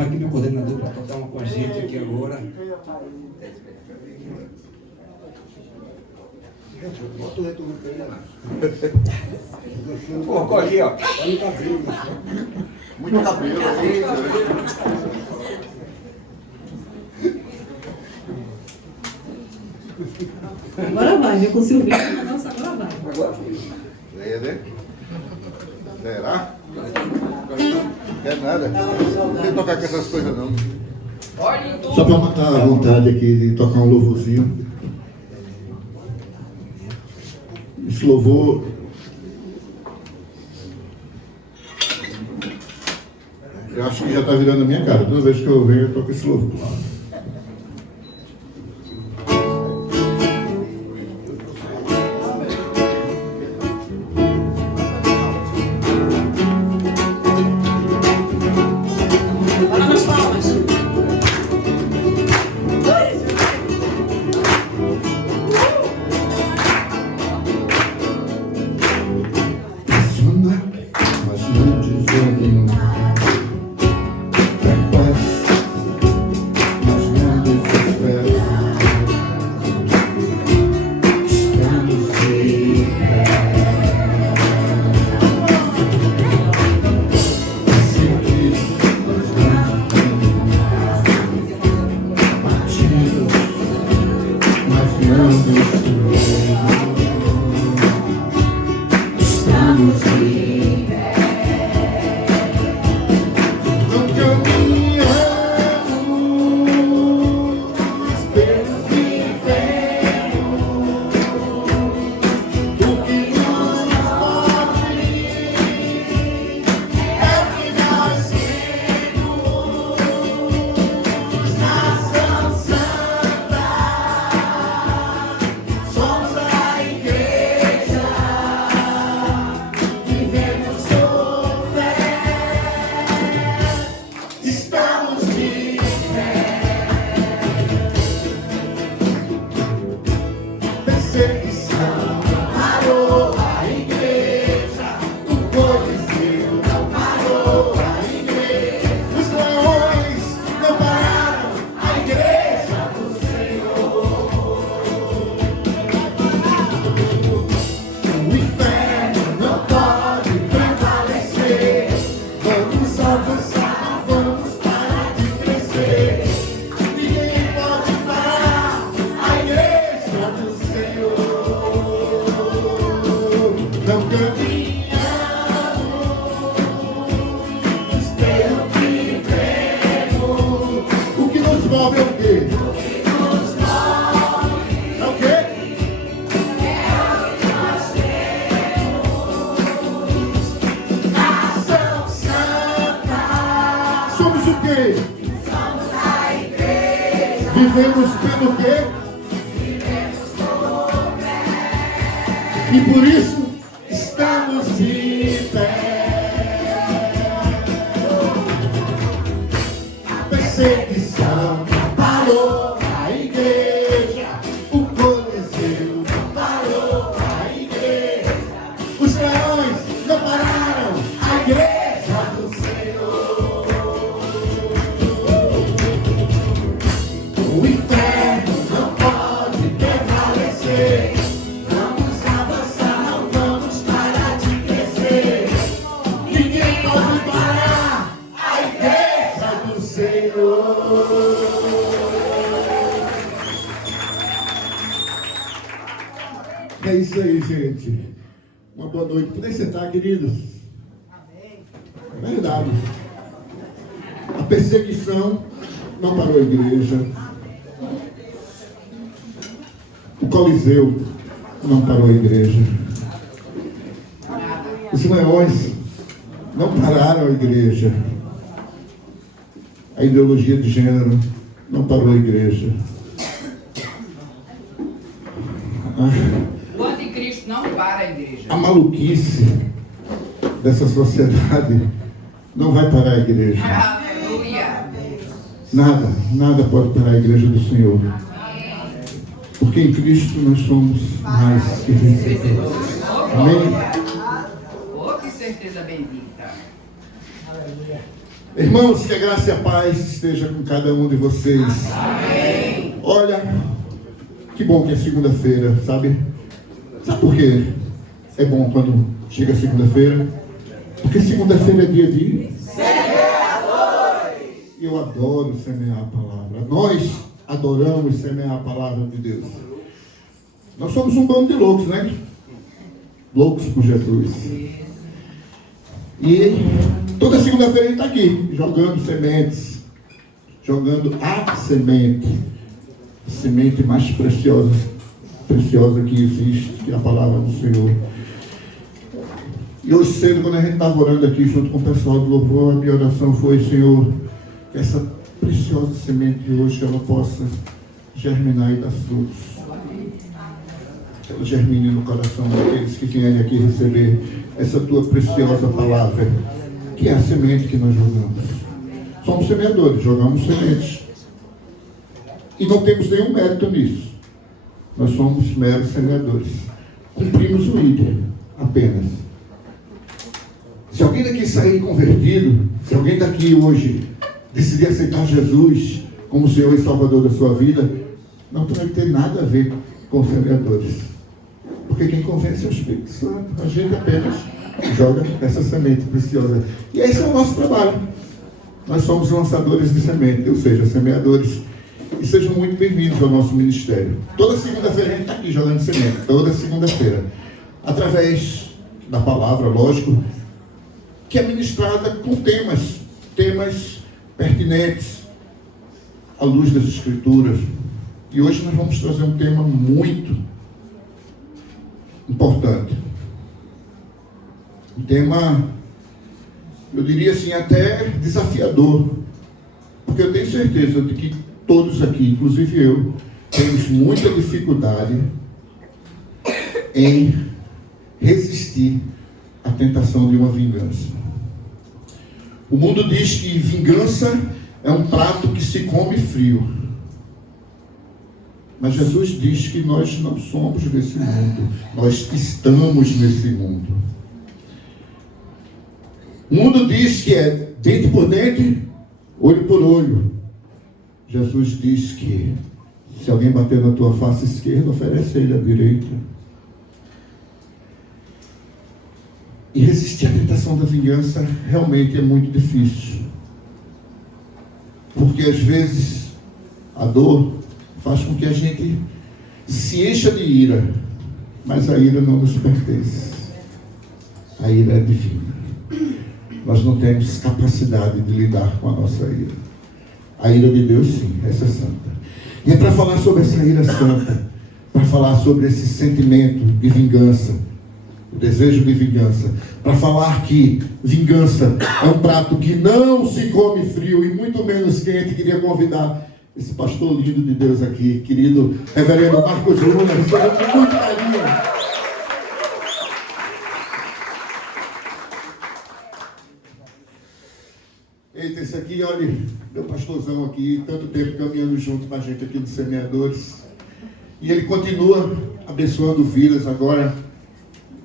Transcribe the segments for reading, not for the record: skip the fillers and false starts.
chamar aqui meu coordenador para tocar uma com a gente aqui agora. Bota o retorno para ele lá. Pô, aqui, ó. Olha o cabelo. Muito cabelo aí. Agora vai, meu com Silvio. Nossa, agora vai. Agora. Será? Não quer nada. Não tem que tocar com essas coisas não. Só para matar a vontade aqui de tocar um louvorzinho. Esse louvor eu acho que já está virando a minha cara. Toda vez que eu venho, eu toco esse louvor. Vivemos pelo quê? Vivemos por fé. E por isso estamos de pé. A perseguição não parou a igreja. O Coliseu não parou a igreja. Os leões não pararam a igreja do Senhor. O inferno não pode prevalecer. Vamos avançar, não vamos parar de crescer. Ninguém pode parar a igreja do Senhor. É isso aí, gente. Uma boa noite. Podem sentar, queridos? É verdade. A perseguição não parou a igreja. O Coliseu não parou a igreja. Os leões não pararam a igreja. A ideologia de gênero não parou a igreja. O anticristo não para a igreja. A maluquice dessa sociedade não vai parar a igreja. Aleluia. Nada pode parar a igreja do Senhor. Porque em Cristo nós somos mais que vencedores. Amém? Oh, que certeza bendita. Irmãos, que a graça e a paz esteja com cada um de vocês. Amém. Olha, que bom que é segunda-feira, sabe? Sabe por quê? É bom quando chega segunda-feira? Porque segunda-feira é dia de semeadores. Eu adoro semear a palavra. Nós adoramos semear a palavra de Deus. Nós somos um bando de loucos, né? Loucos por Jesus. E toda segunda-feira a gente está aqui, jogando sementes, jogando a semente mais preciosa que existe, que é a palavra do Senhor. E hoje cedo, quando a gente estava orando aqui junto com o pessoal do louvor, a minha oração foi: Senhor, que essa preciosa semente de hoje ela possa germinar e dar frutos. Que ela germine no coração daqueles que vierem aqui receber essa tua preciosa palavra, que é a semente que nós jogamos. Somos semeadores, jogamos sementes. E não temos nenhum mérito nisso. Nós somos meros semeadores. Cumprimos o ID apenas. Se alguém daqui sair convertido, se alguém daqui hoje decidir aceitar Jesus como Senhor e Salvador da sua vida, não vai ter nada a ver com semeadores. Porque quem convence é o Espírito Santo. A gente apenas joga essa semente preciosa. E esse é o nosso trabalho. Nós somos lançadores de semente, ou seja, semeadores. E sejam muito bem-vindos ao nosso ministério. Toda segunda-feira a gente está aqui jogando semente. Toda segunda-feira. Através da palavra, lógico, que é ministrada com temas pertinentes à luz das Escrituras. E hoje nós vamos trazer um tema muito importante. Um tema, eu diria assim, até desafiador. Porque eu tenho certeza de que todos aqui, inclusive eu, temos muita dificuldade em resistir à tentação de uma vingança. O mundo diz que vingança é um prato que se come frio. Mas Jesus diz que nós não somos desse mundo. Nós estamos nesse mundo. O mundo diz que é dente por dente, olho por olho. Jesus diz que se alguém bater na tua face esquerda, oferece a ele a direita. E resistir à tentação da vingança realmente é muito difícil. Porque às vezes a dor faz com que a gente se encha de ira, mas a ira não nos pertence. A ira é divina. Nós não temos capacidade de lidar com a nossa ira. A ira de Deus, sim, essa é santa. E é para falar sobre essa ira santa, para falar sobre esse sentimento de vingança, o desejo de vingança, para falar que vingança é um prato que não se come frio e muito menos quente. Queria convidar esse pastor lindo de Deus aqui, querido reverendo Marcos Luna, recebendo com muito carinho. Eita, esse aqui, olha, meu pastorzão aqui, tanto tempo caminhando junto com a gente aqui dos semeadores. E ele continua abençoando vidas agora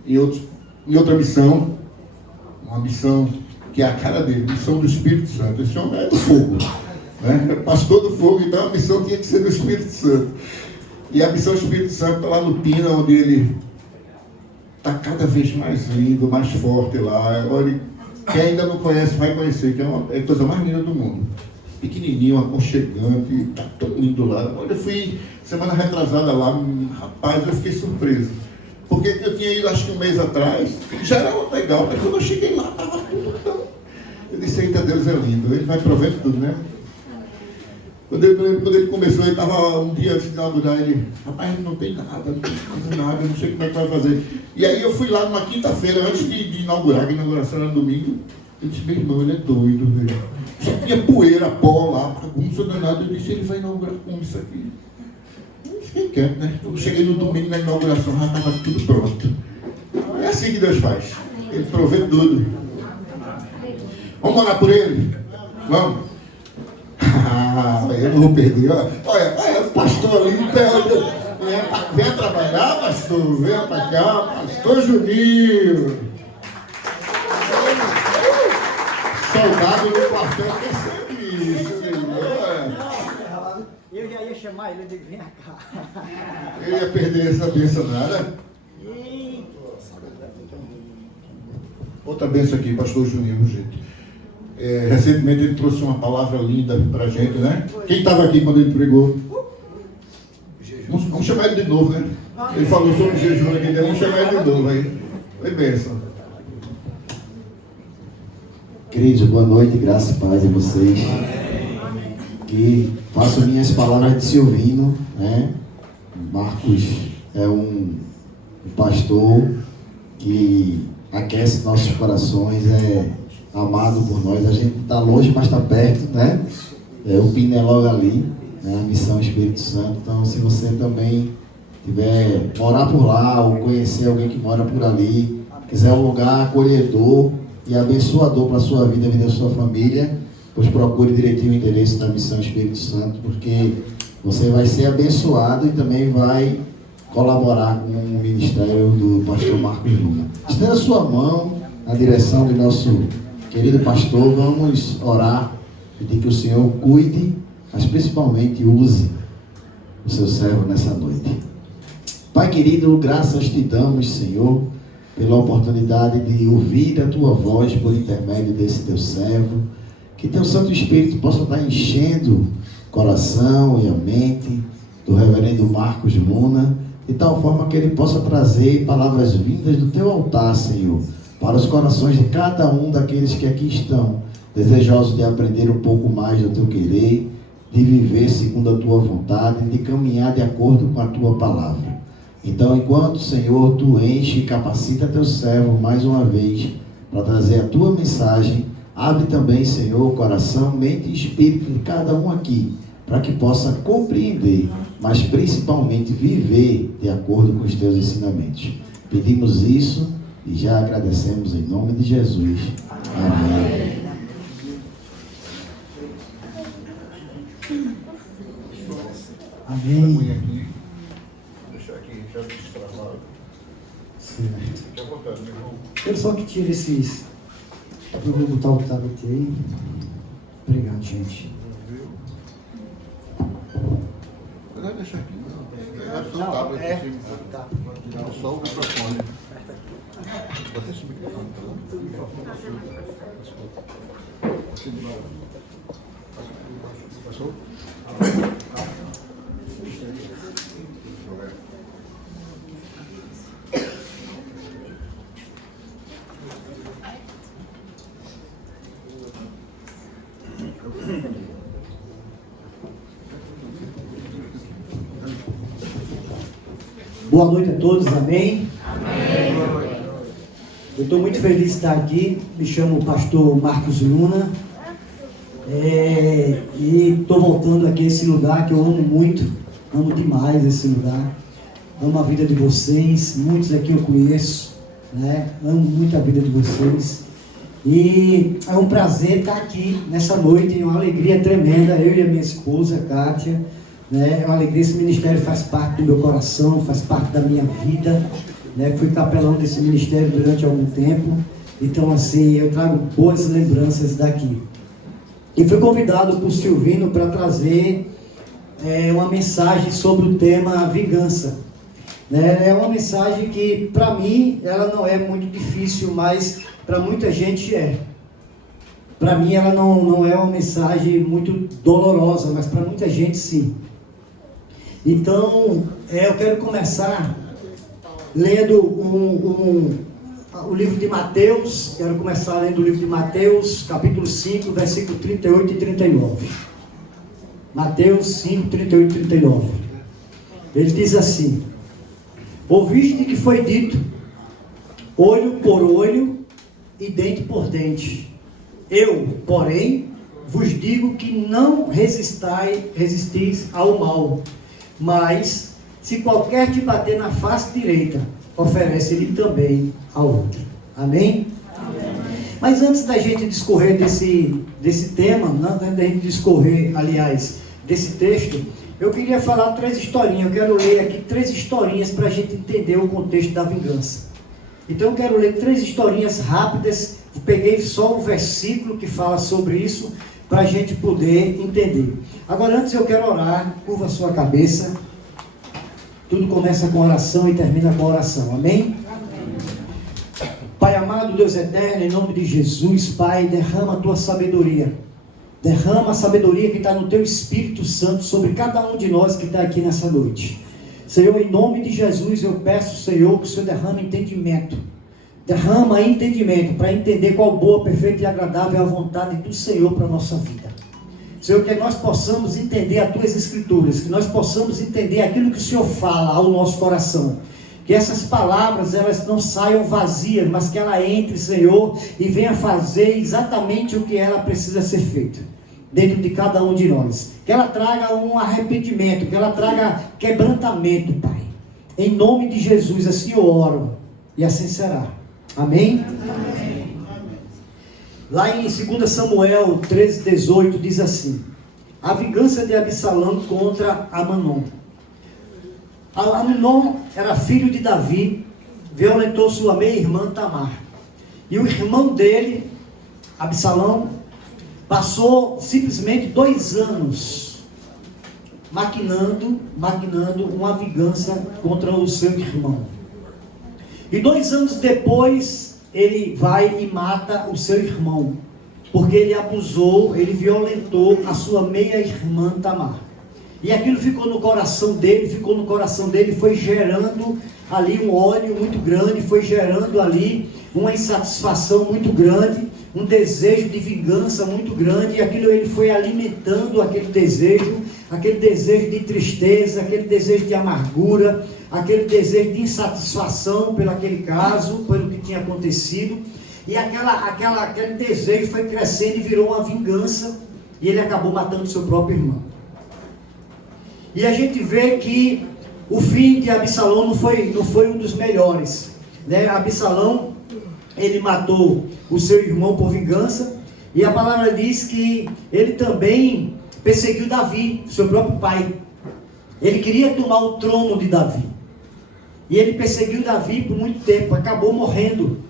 em outra missão, uma missão que é a cara dele, missão do Espírito Santo. Esse homem é do fogo. Né? Pastor do fogo, então a missão tinha que ser do Espírito Santo. E a missão do Espírito Santo está lá no Pina, onde ele está cada vez mais lindo, mais forte lá. Olha, quem ainda não conhece vai conhecer, que é a coisa mais linda do mundo. Pequenininho, aconchegante, está tão lindo lá. Olha, eu fui semana retrasada lá, rapaz, eu fiquei surpreso. Porque eu tinha ido acho que um mês atrás, já era legal, mas quando eu cheguei lá, estava tudo tão... Eu disse, eita, Deus é lindo, ele vai provendo tudo, né? Quando ele começou, ele estava um dia antes de inaugurar, ele, rapaz, não tem nada, não sei como é que vai fazer. E aí eu fui lá numa quinta-feira, antes de inaugurar, que a inauguração era no domingo, eu disse, meu irmão, ele é doido, velho. Só tinha poeira, pó lá, bagunça danada, eu disse, ele vai inaugurar com isso aqui. Eu fiquei quieto, né? Eu cheguei no domingo na inauguração, já estava tudo pronto. É assim que Deus faz, ele provê tudo. Vamos orar por ele? Vamos. Eu não vou perder. Olha, o pastor ali, vem trabalhar, pastor, vem pra cá, pastor Juninho. Só soldado no quartel quer serviço, Eu já ia chamar ele, eu digo, vem cá. Eu ia perder essa bênção nada. Outra bênção aqui, pastor Juninho, gente. Recentemente ele trouxe uma palavra linda pra gente, né? Quem estava aqui quando ele pregou? Vamos chamar ele de novo, né? Ele falou sobre jejum aqui, vamos chamar ele de novo aí. Foi bênção. Queridos, boa noite, graça e paz a vocês. Que faço minhas palavras de Silvino, né? Marcos é um pastor que aquece nossos corações, é amado por nós. A gente está longe, mas está perto, né? O PIN é logo ali, né? A Missão Espírito Santo. Então, se você também tiver morar por lá ou conhecer alguém que mora por ali, quiser um lugar acolhedor e abençoador para a sua vida e da sua família, pois procure direitinho o endereço da Missão Espírito Santo, porque você vai ser abençoado e também vai colaborar com o ministério do pastor Marcos Luna. Estenda a sua mão na direção do nosso querido pastor, vamos orar, pedir que o Senhor cuide, mas principalmente use o seu servo nessa noite. Pai querido, graças te damos, Senhor, pela oportunidade de ouvir a tua voz por intermédio desse teu servo. Que teu Santo Espírito possa estar enchendo o coração e a mente do reverendo Marcos Luna, de tal forma que ele possa trazer palavras vindas do teu altar, Senhor, para os corações de cada um daqueles que aqui estão, desejosos de aprender um pouco mais do teu querer, de viver segundo a tua vontade, de caminhar de acordo com a tua palavra. Então, enquanto, Senhor, tu enche e capacita teu servo mais uma vez para trazer a tua mensagem, abre também, Senhor, o coração, mente e espírito de cada um aqui, para que possa compreender, mas principalmente viver de acordo com os teus ensinamentos. Pedimos isso e já agradecemos em nome de Jesus. Amém. Amém. Deixa aqui, já destravado. Certo. Fique à vontade, meu irmão. Eu só que tiro esses. Eu vou botar o tablet aí. Obrigado, gente. Vai deixar aqui. Não, tablet em cima. Tá. Não, só o microfone. Bota esse microfone. Passou? Boa noite a todos, amém? Amém. Eu estou muito feliz de estar aqui. Me chamo pastor Marcos Luna. E estou voltando aqui a esse lugar que eu amo muito. Amo demais esse lugar. Amo a vida de vocês. Muitos aqui eu conheço, né? Amo muito a vida de vocês. E é um prazer estar aqui nessa noite. É uma alegria tremenda. Eu e a minha esposa, Kátia. É uma alegria, esse ministério faz parte do meu coração, faz parte da minha vida, né? Fui capelão desse ministério durante algum tempo, então assim, eu trago boas lembranças daqui. E fui convidado por Silvino para trazer uma mensagem sobre o tema vingança. É uma mensagem que, para mim, ela não é muito difícil, mas para muita gente é. Para mim, ela não é uma mensagem muito dolorosa, mas para muita gente, sim. Então, eu quero começar lendo o livro de Mateus. Quero começar lendo o livro de Mateus, capítulo 5, versículo 38 e 39. Mateus 5, 38 e 39. Ele diz assim: ouviste que foi dito, olho por olho e dente por dente. Eu, porém, vos digo que não resistis ao mal. Mas, se qualquer te bater na face direita, oferece-lhe também a outra. Amém? Amém? Mas antes da gente discorrer desse tema, antes da gente discorrer, aliás, desse texto, eu queria falar 3 historinhas. Eu quero ler aqui 3 historinhas para a gente entender o contexto da vingança. Então eu quero ler 3 historinhas rápidas. Peguei só um versículo que fala sobre isso, para a gente poder entender. Agora, antes eu quero orar. Curva a sua cabeça. Tudo começa com oração e termina com oração. Amém? Pai amado, Deus eterno, em nome de Jesus, Pai, derrama a tua sabedoria. Derrama a sabedoria que está no teu Espírito Santo sobre cada um de nós que está aqui nessa noite. Senhor, em nome de Jesus, eu peço, Senhor, que o Senhor derrame entendimento. Derrama entendimento para entender qual boa, perfeita e agradável é a vontade do Senhor para a nossa vida. Senhor, que nós possamos entender as tuas escrituras, que nós possamos entender aquilo que o Senhor fala ao nosso coração. Que essas palavras, elas não saiam vazias, mas que ela entre, Senhor, e venha fazer exatamente o que ela precisa ser feito dentro de cada um de nós. Que ela traga um arrependimento, que ela traga quebrantamento, Pai. Em nome de Jesus, assim eu oro, e assim será. Amém? Amém. Lá em 2 Samuel 13:18 diz assim: a vingança de Absalão contra Amnon. Amnon era filho de Davi, violentou sua meia-irmã Tamar. E o irmão dele, Absalão, passou simplesmente 2 anos maquinando uma vingança contra o seu irmão. E 2 anos depois, ele vai e mata o seu irmão, porque ele abusou, ele violentou a sua meia-irmã Tamar. E aquilo ficou no coração dele, foi gerando ali um ódio muito grande, foi gerando ali uma insatisfação muito grande, um desejo de vingança muito grande, e aquilo ele foi alimentando aquele desejo de tristeza, aquele desejo de amargura, aquele desejo de insatisfação pelo aquele caso, pelo que tinha acontecido, e aquele desejo foi crescendo e virou uma vingança, e ele acabou matando seu próprio irmão. E a gente vê que o fim de Absalão não foi um dos melhores, né? Absalão, ele matou o seu irmão por vingança, e a palavra diz que ele também perseguiu Davi, seu próprio pai. Ele queria tomar o trono de Davi, e ele perseguiu Davi por muito tempo, acabou morrendo,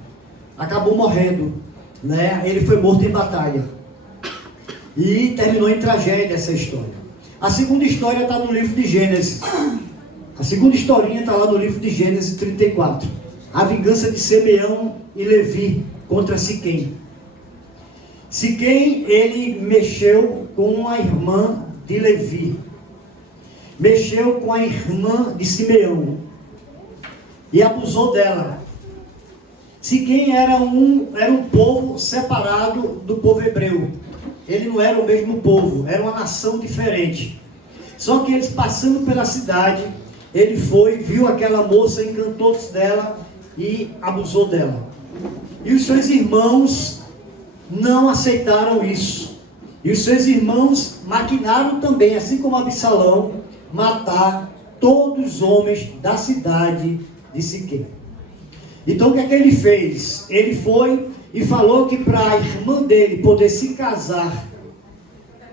né? Ele foi morto em batalha, e terminou em tragédia essa história. A segunda história está no livro de Gênesis. A segunda historinha está lá no livro de Gênesis 34. A vingança de Simeão e Levi contra Siquém. Siquém, ele mexeu com a irmã de Levi. Mexeu com a irmã de Simeão. E abusou dela. Siquém era um povo separado do povo hebreu. Ele não era o mesmo povo, era uma nação diferente. Só que eles passando pela cidade, ele foi, viu aquela moça, encantou-se dela e abusou dela. E os seus irmãos não aceitaram isso. E os seus irmãos maquinaram também, assim como Absalão, matar todos os homens da cidade de Siquém. Então o que é que ele fez? Ele foi e falou que para a irmã dele poder se casar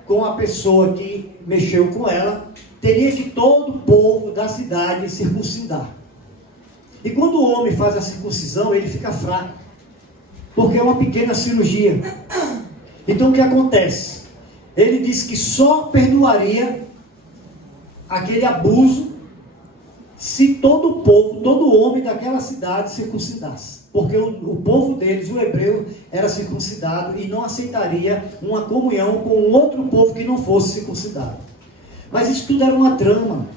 com a pessoa que mexeu com ela, teria que todo o povo da cidade circuncidar. E quando o homem faz a circuncisão, ele fica fraco, porque é uma pequena cirurgia. Então o que acontece? Ele disse que só perdoaria aquele abuso se todo o povo, todo homem daquela cidade circuncidasse. Porque o povo deles, o hebreu, era circuncidado e não aceitaria uma comunhão com um outro povo que não fosse circuncidado. Mas isso tudo era uma trama.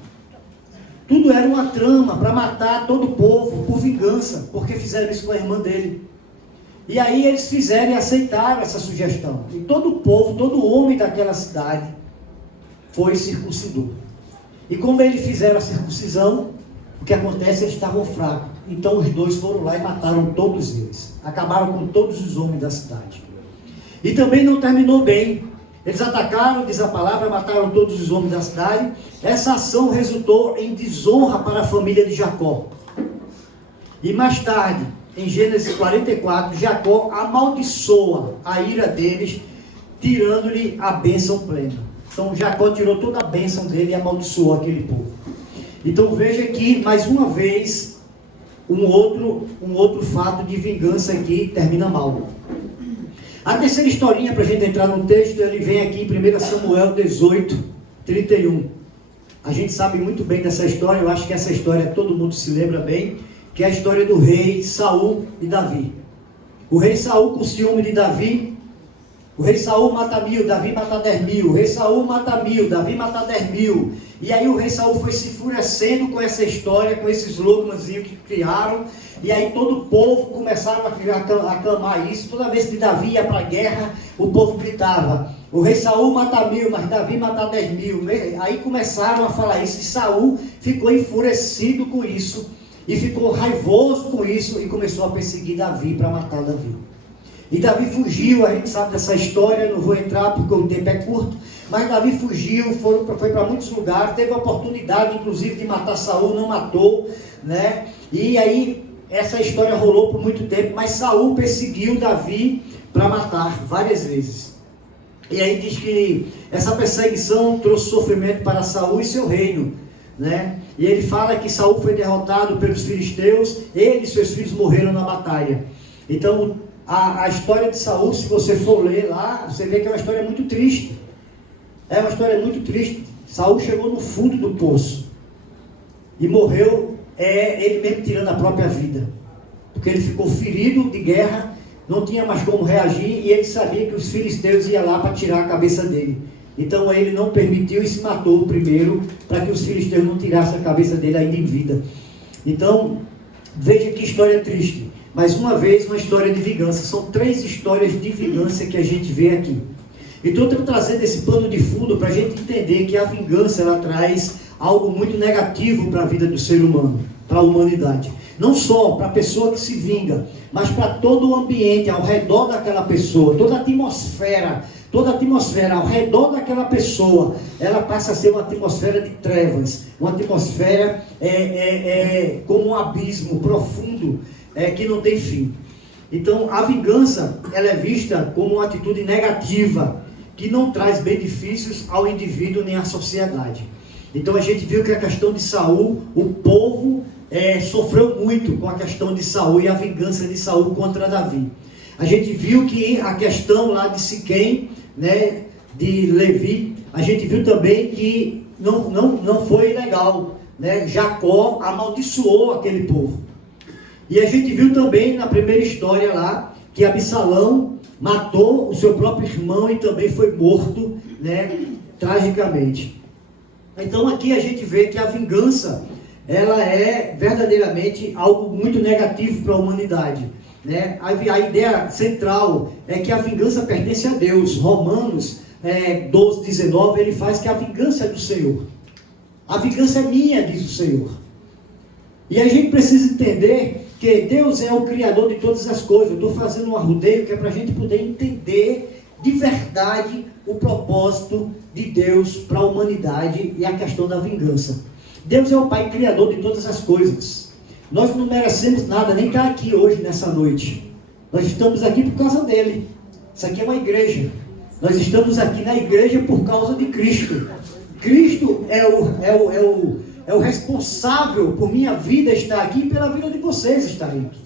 Tudo era uma trama para matar todo o povo por vingança, porque fizeram isso com a irmã dele. E aí eles fizeram e aceitaram essa sugestão. E todo o povo, todo homem daquela cidade foi circuncidor. E como eles fizeram a circuncisão, o que acontece? Eles estavam fracos. Então os dois foram lá e mataram todos eles. Acabaram com todos os homens da cidade. E também não terminou bem. Eles atacaram, diz a palavra, mataram todos os homens da cidade. Essa ação resultou em desonra para a família de Jacó. E mais tarde, em Gênesis 44, Jacó amaldiçoa a ira deles, tirando-lhe a bênção plena. Então Jacó tirou toda a bênção dele e amaldiçoou aquele povo. Então veja que, mais uma vez, um outro fato de vingança que termina mal. A terceira historinha, para a gente entrar no texto, ele vem aqui em 1 Samuel 18, 31. A gente sabe muito bem dessa história, eu acho que essa história todo mundo se lembra bem, que é a história do rei Saul e Davi. O rei Saul, com ciúme de Davi, o rei Saul mata 1000, Davi mata 10.000, o rei Saul mata 1000, Davi mata 10.000. E aí o rei Saul foi se enfurecendo com essa história, com esses logmanzinhos que criaram. E aí todo o povo começaram a clamar isso. Toda vez que Davi ia para a guerra, o povo gritava: o rei Saul mata 1000, mas Davi mata 10.000. Aí começaram a falar isso, e Saul ficou enfurecido com isso, e ficou raivoso com isso, e começou a perseguir Davi para matar Davi. E Davi fugiu, a gente sabe dessa história, não vou entrar porque o tempo é curto, mas Davi fugiu, foi para muitos lugares, teve a oportunidade inclusive de matar Saul, não matou, né? E aí essa história rolou por muito tempo, mas Saul perseguiu Davi para matar várias vezes. E aí diz que essa perseguição trouxe sofrimento para Saul e seu reino, né? E ele fala que Saul foi derrotado pelos filisteus, ele e seus filhos morreram na batalha. Então a história de Saul, se você for ler lá, você vê que é uma história muito triste. É uma história muito triste. Saul chegou no fundo do poço e morreu, ele mesmo tirando a própria vida, porque ele ficou ferido de guerra, não tinha mais como reagir, e ele sabia que os filisteus iam lá para tirar a cabeça dele. Então ele não permitiu e se matou primeiro, para que os filisteus não tirassem a cabeça dele ainda em vida. Então veja que história triste. Mais uma vez, uma história de vingança. São 3 histórias de vingança que a gente vê aqui. Então eu estou trazendo esse pano de fundo para a gente entender que a vingança, ela traz algo muito negativo para a vida do ser humano, para a humanidade. Não só para a pessoa que se vinga, mas para todo o ambiente ao redor daquela pessoa, toda a atmosfera ao redor daquela pessoa, ela passa a ser uma atmosfera de trevas, uma atmosfera como um abismo profundo, que não tem fim. Então a vingança, ela é vista como uma atitude negativa, que não traz benefícios ao indivíduo nem à sociedade. Então a gente viu que a questão de Saul, o povo sofreu muito com a questão de Saul e a vingança de Saul contra Davi. A gente viu que a questão lá de Siquém, né, de Levi, a gente viu também que não foi legal, né? Jacó amaldiçoou aquele povo. E a gente viu também na primeira história lá, que Absalão matou o seu próprio irmão e também foi morto, né, tragicamente. Então aqui a gente vê que a vingança, ela é verdadeiramente algo muito negativo para a humanidade, né? A ideia central é que a vingança pertence a Deus. Romanos 12, 19, ele faz que a vingança é do Senhor. A vingança é minha, diz o Senhor. E a gente precisa entender que Deus é o Criador de todas as coisas. Eu estou fazendo um arrudeio que é para a gente poder entender de verdade o propósito de Deus para a humanidade e a questão da vingança. Deus é o Pai Criador de todas as coisas. Nós não merecemos nada, nem estar aqui hoje, nessa noite. Nós estamos aqui por causa dele. Isso aqui é uma igreja. Nós estamos aqui na igreja por causa de Cristo. Cristo é o responsável por minha vida estar aqui e pela vida de vocês estarem aqui.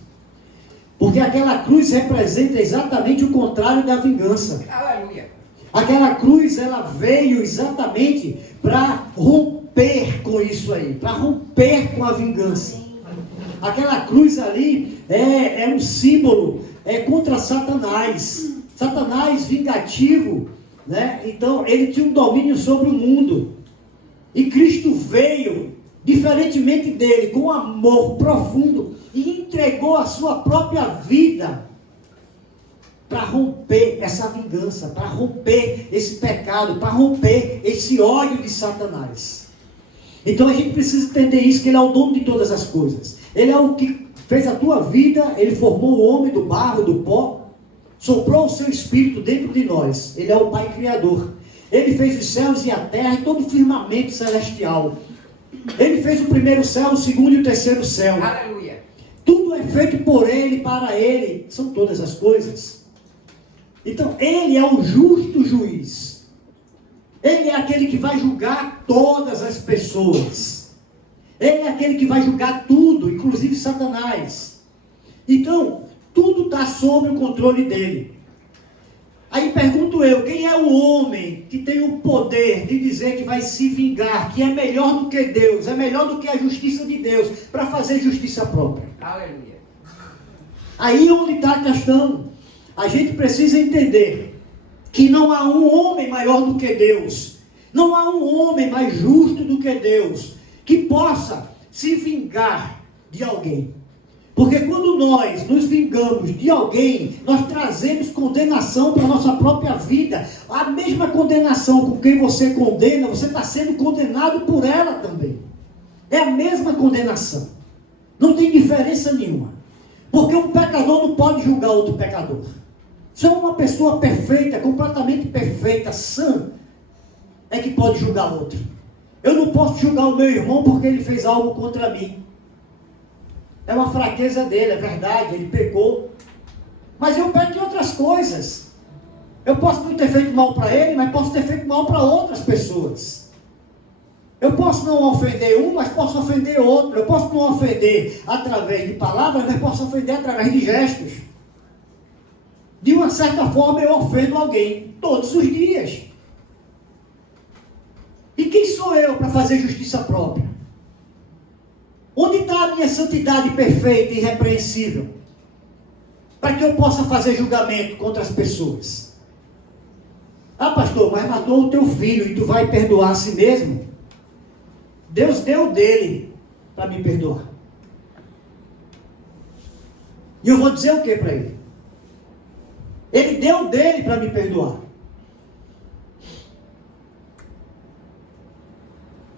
Porque aquela cruz representa exatamente o contrário da vingança. Aleluia. Aquela cruz, ela veio exatamente para romper com isso aí, para romper com a vingança. Aquela cruz ali é um símbolo contra Satanás. Satanás vingativo, né? Então ele tinha um domínio sobre o mundo. E Cristo veio, diferentemente dele, com um amor profundo, e entregou a sua própria vida para romper essa vingança, para romper esse pecado, para romper esse ódio de Satanás. Então a gente precisa entender isso, que ele é o dono de todas as coisas. Ele é o que fez a tua vida, ele formou o homem do barro, do pó, soprou o seu espírito dentro de nós. Ele é o Pai Criador. Ele fez os céus e a terra e todo o firmamento celestial. Ele fez o primeiro céu, o segundo e o terceiro céu. Aleluia. Tudo é feito por ele, para ele. São todas as coisas. Então, ele é o justo juiz. Ele é aquele que vai julgar todas as pessoas. Ele é aquele que vai julgar tudo, inclusive Satanás. Então, tudo está sob o controle dele. Aí pergunto eu, quem é o homem que tem o poder de dizer que vai se vingar, que é melhor do que Deus, é melhor do que a justiça de Deus, para fazer justiça própria? Aleluia. Aí onde está a questão. A gente precisa entender que não há um homem maior do que Deus. Não há um homem mais justo do que Deus, que possa se vingar de alguém. Porque quando nós nos vingamos de alguém, nós trazemos condenação para a nossa própria vida. A mesma condenação com quem você condena, você está sendo condenado por ela também. É a mesma condenação. Não tem diferença nenhuma. Porque um pecador não pode julgar outro pecador. Só uma pessoa perfeita, completamente perfeita, sã, é que pode julgar outro. Eu não posso julgar o meu irmão porque ele fez algo contra mim. É uma fraqueza dele, é verdade, ele pecou. Mas eu peco em outras coisas. Eu posso não ter feito mal para ele, mas posso ter feito mal para outras pessoas. Eu posso não ofender um, mas posso ofender outro. Eu posso não ofender através de palavras, mas posso ofender através de gestos. De uma certa forma eu ofendo alguém, todos os dias. E quem sou eu para fazer justiça própria? Onde está a minha santidade perfeita e irrepreensível? Para que eu possa fazer julgamento contra as pessoas. Ah, pastor, mas matou o teu filho e tu vai perdoar a si mesmo? Deus deu dele para me perdoar. E eu vou dizer o que para ele? Ele deu dele para me perdoar.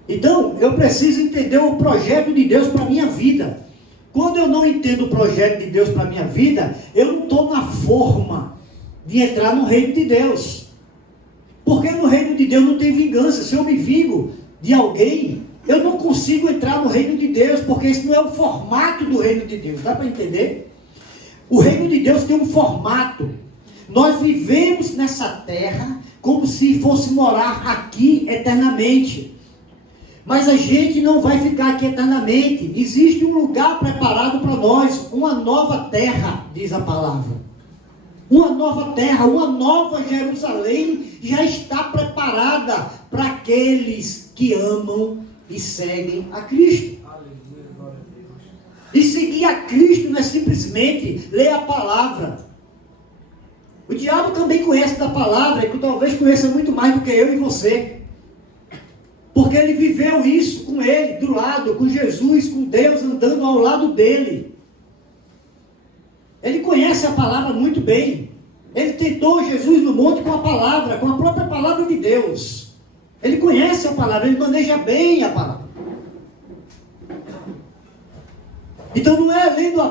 Então, eu preciso entender o projeto de Deus para a minha vida. Quando eu não entendo o projeto de Deus para a minha vida, eu não estou na forma de entrar no reino de Deus. Porque no reino de Deus não tem vingança. Se eu me vingo de alguém, eu não consigo entrar no reino de Deus, porque isso não é o formato do reino de Deus. Dá para entender? O reino de Deus tem um formato. Nós vivemos nessa terra como se fosse morar aqui eternamente. Mas a gente não vai ficar aqui eternamente. Existe um lugar preparado para nós, uma nova terra, diz a palavra. Uma nova terra, uma nova Jerusalém já está preparada para aqueles que amam e seguem a Cristo. E seguir a Cristo não é simplesmente ler a palavra. O diabo também conhece da palavra, e talvez conheça muito mais do que eu e você. Porque ele viveu isso com ele, do lado, com Jesus, com Deus, andando ao lado dele. Ele conhece a palavra muito bem. Ele tentou Jesus no monte com a palavra, com a própria palavra de Deus. Ele conhece a palavra, ele maneja bem a palavra. Então não é lendo a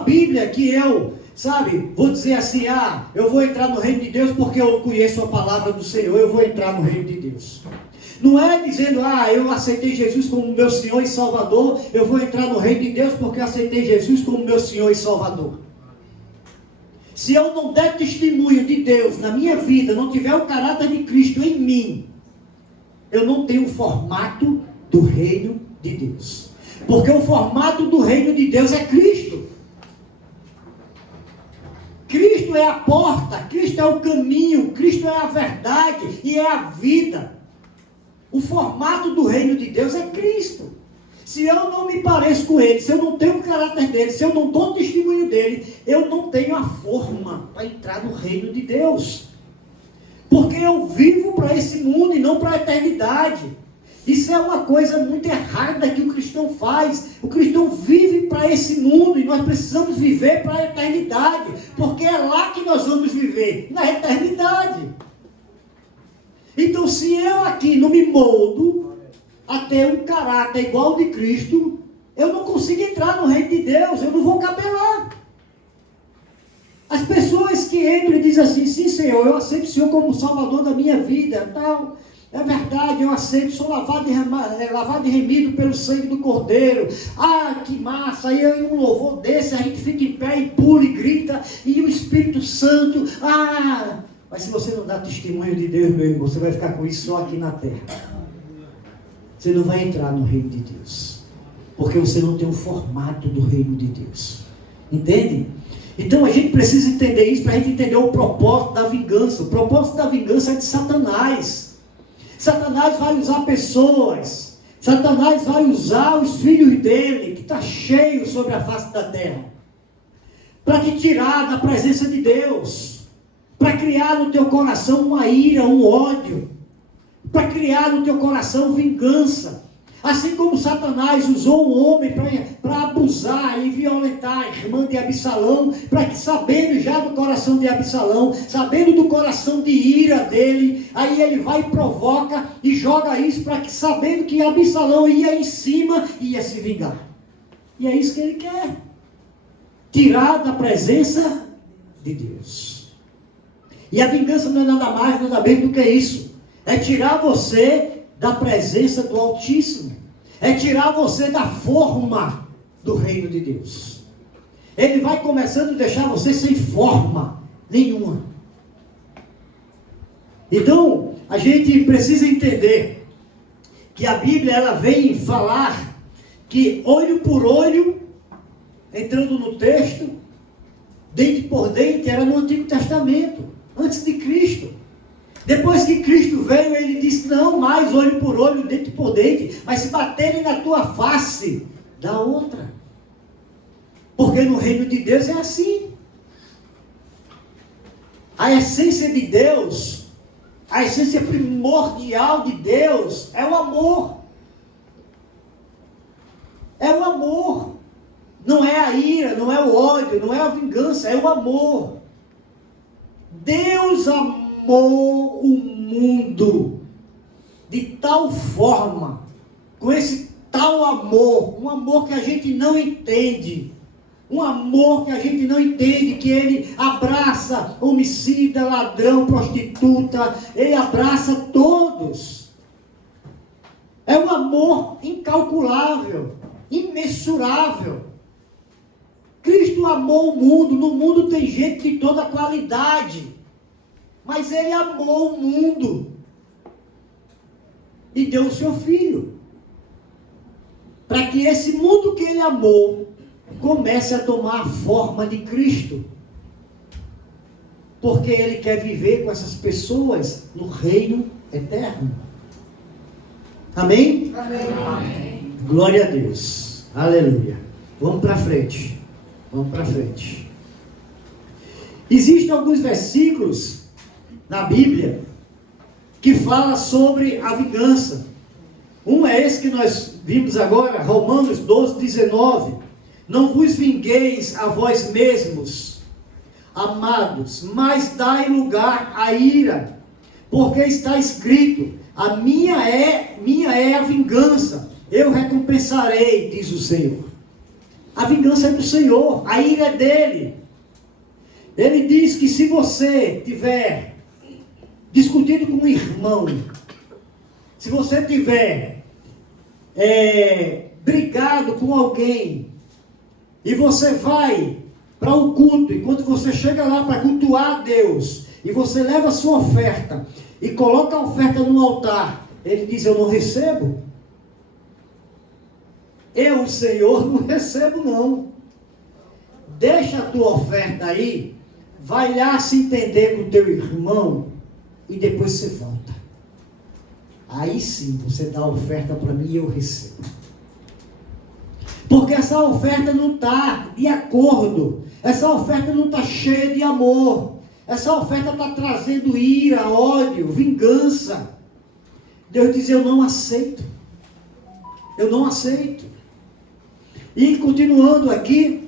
Bíblia que eu, vou dizer assim, eu vou entrar no reino de Deus porque eu conheço a palavra do Senhor, eu vou entrar no reino de Deus. Não é dizendo, eu aceitei Jesus como meu Senhor e Salvador, eu vou entrar no reino de Deus porque eu aceitei Jesus como meu Senhor e Salvador. Se eu não der testemunho de Deus na minha vida, não tiver o caráter de Cristo em mim, eu não tenho o formato do reino de Deus. Porque o formato do reino de Deus é Cristo. Cristo é a porta, Cristo é o caminho, Cristo é a verdade e é a vida. O formato do reino de Deus é Cristo. Se eu não me pareço com Ele, se eu não tenho o caráter dele, se eu não dou testemunho dele, eu não tenho a forma para entrar no reino de Deus. Porque eu vivo para esse mundo e não para a eternidade. Isso é uma coisa muito errada que o cristão faz. O cristão vive para esse mundo e nós precisamos viver para a eternidade. Porque é lá que nós vamos viver, na eternidade. Então, se eu aqui não me moldo a ter um caráter igual ao de Cristo, eu não consigo entrar no reino de Deus, eu não vou caber lá. As pessoas que entram e dizem assim, sim Senhor, eu aceito o Senhor como Salvador da minha vida, tal, é verdade, eu aceito, sou lavado e remido pelo sangue do Cordeiro, que massa, aí em um louvor desse, a gente fica em pé e pula e grita, e o Espírito Santo, mas se você não dá testemunho de Deus, meu irmão, você vai ficar com isso só aqui na terra. você não vai entrar no reino de Deus. Porque você não tem o formato do reino de Deus. Entende? Então a gente precisa entender isso para a gente entender o propósito da vingança. O propósito da vingança é de Satanás. Satanás vai usar pessoas. Satanás vai usar os filhos dele, que está cheio sobre a face da terra, para te tirar da presença de Deus, para criar no teu coração uma ira, um ódio, para criar no teu coração vingança. Assim como Satanás usou o homem para abusar e violentar a irmã de Absalão, para que, sabendo já do coração de Absalão, sabendo do coração de ira dele, aí ele vai e provoca e joga isso para que, sabendo que Absalão ia em cima, ia se vingar. E é isso que ele quer. Tirar da presença de Deus. E a vingança não é nada mais, nada menos do que isso. É tirar você da presença do Altíssimo. É tirar você da forma do reino de Deus. Ele vai começando a deixar você sem forma nenhuma. Então, a gente precisa entender que a Bíblia, ela vem falar que olho por olho, entrando no texto, dente por dente, era no Antigo Testamento, antes de Cristo. Depois que Cristo veio, ele disse, não mais olho por olho, dente por dente, mas se baterem na tua face, dá outra. Porque no reino de Deus é assim. A essência de Deus, a essência primordial de Deus é o amor. É o amor. Não é a ira, não é o ódio, não é a vingança, é o amor. Deus amou o mundo de tal forma, com esse tal amor, um amor que a gente não entende, um amor que a gente não entende, que ele abraça homicida, ladrão, prostituta, ele abraça todos. É um amor incalculável, imensurável. Cristo amou o mundo, no mundo tem gente de toda qualidade, mas ele amou o mundo e deu o seu filho, para que esse mundo que ele amou comece a tomar a forma de Cristo, porque ele quer viver com essas pessoas no reino eterno. Amém? Amém. Glória a Deus, aleluia. Vamos para frente, vamos para frente. Existem alguns versículos na Bíblia que fala sobre a vingança. Um é esse que nós vimos agora, Romanos 12, 19. Não vos vingueis a vós mesmos, amados, mas dai lugar à ira, porque está escrito, a minha é a vingança, eu recompensarei, diz o Senhor. A vingança é do Senhor, a ira é dele. Ele diz que se você tiver discutido com um irmão, se você tiver brigado com alguém, e você vai para um culto, enquanto você chega lá para cultuar a Deus, e você leva a sua oferta, e coloca a oferta no altar, ele diz, eu não recebo. Eu, Senhor, não recebo não. Deixa a tua oferta aí, vai lá se entender com o teu irmão, e depois você volta. Aí sim, você dá a oferta para mim e eu recebo. Porque essa oferta não está de acordo. Essa oferta não está cheia de amor. Essa oferta está trazendo ira, ódio, vingança. Deus diz, eu não aceito. Eu não aceito. E continuando aqui,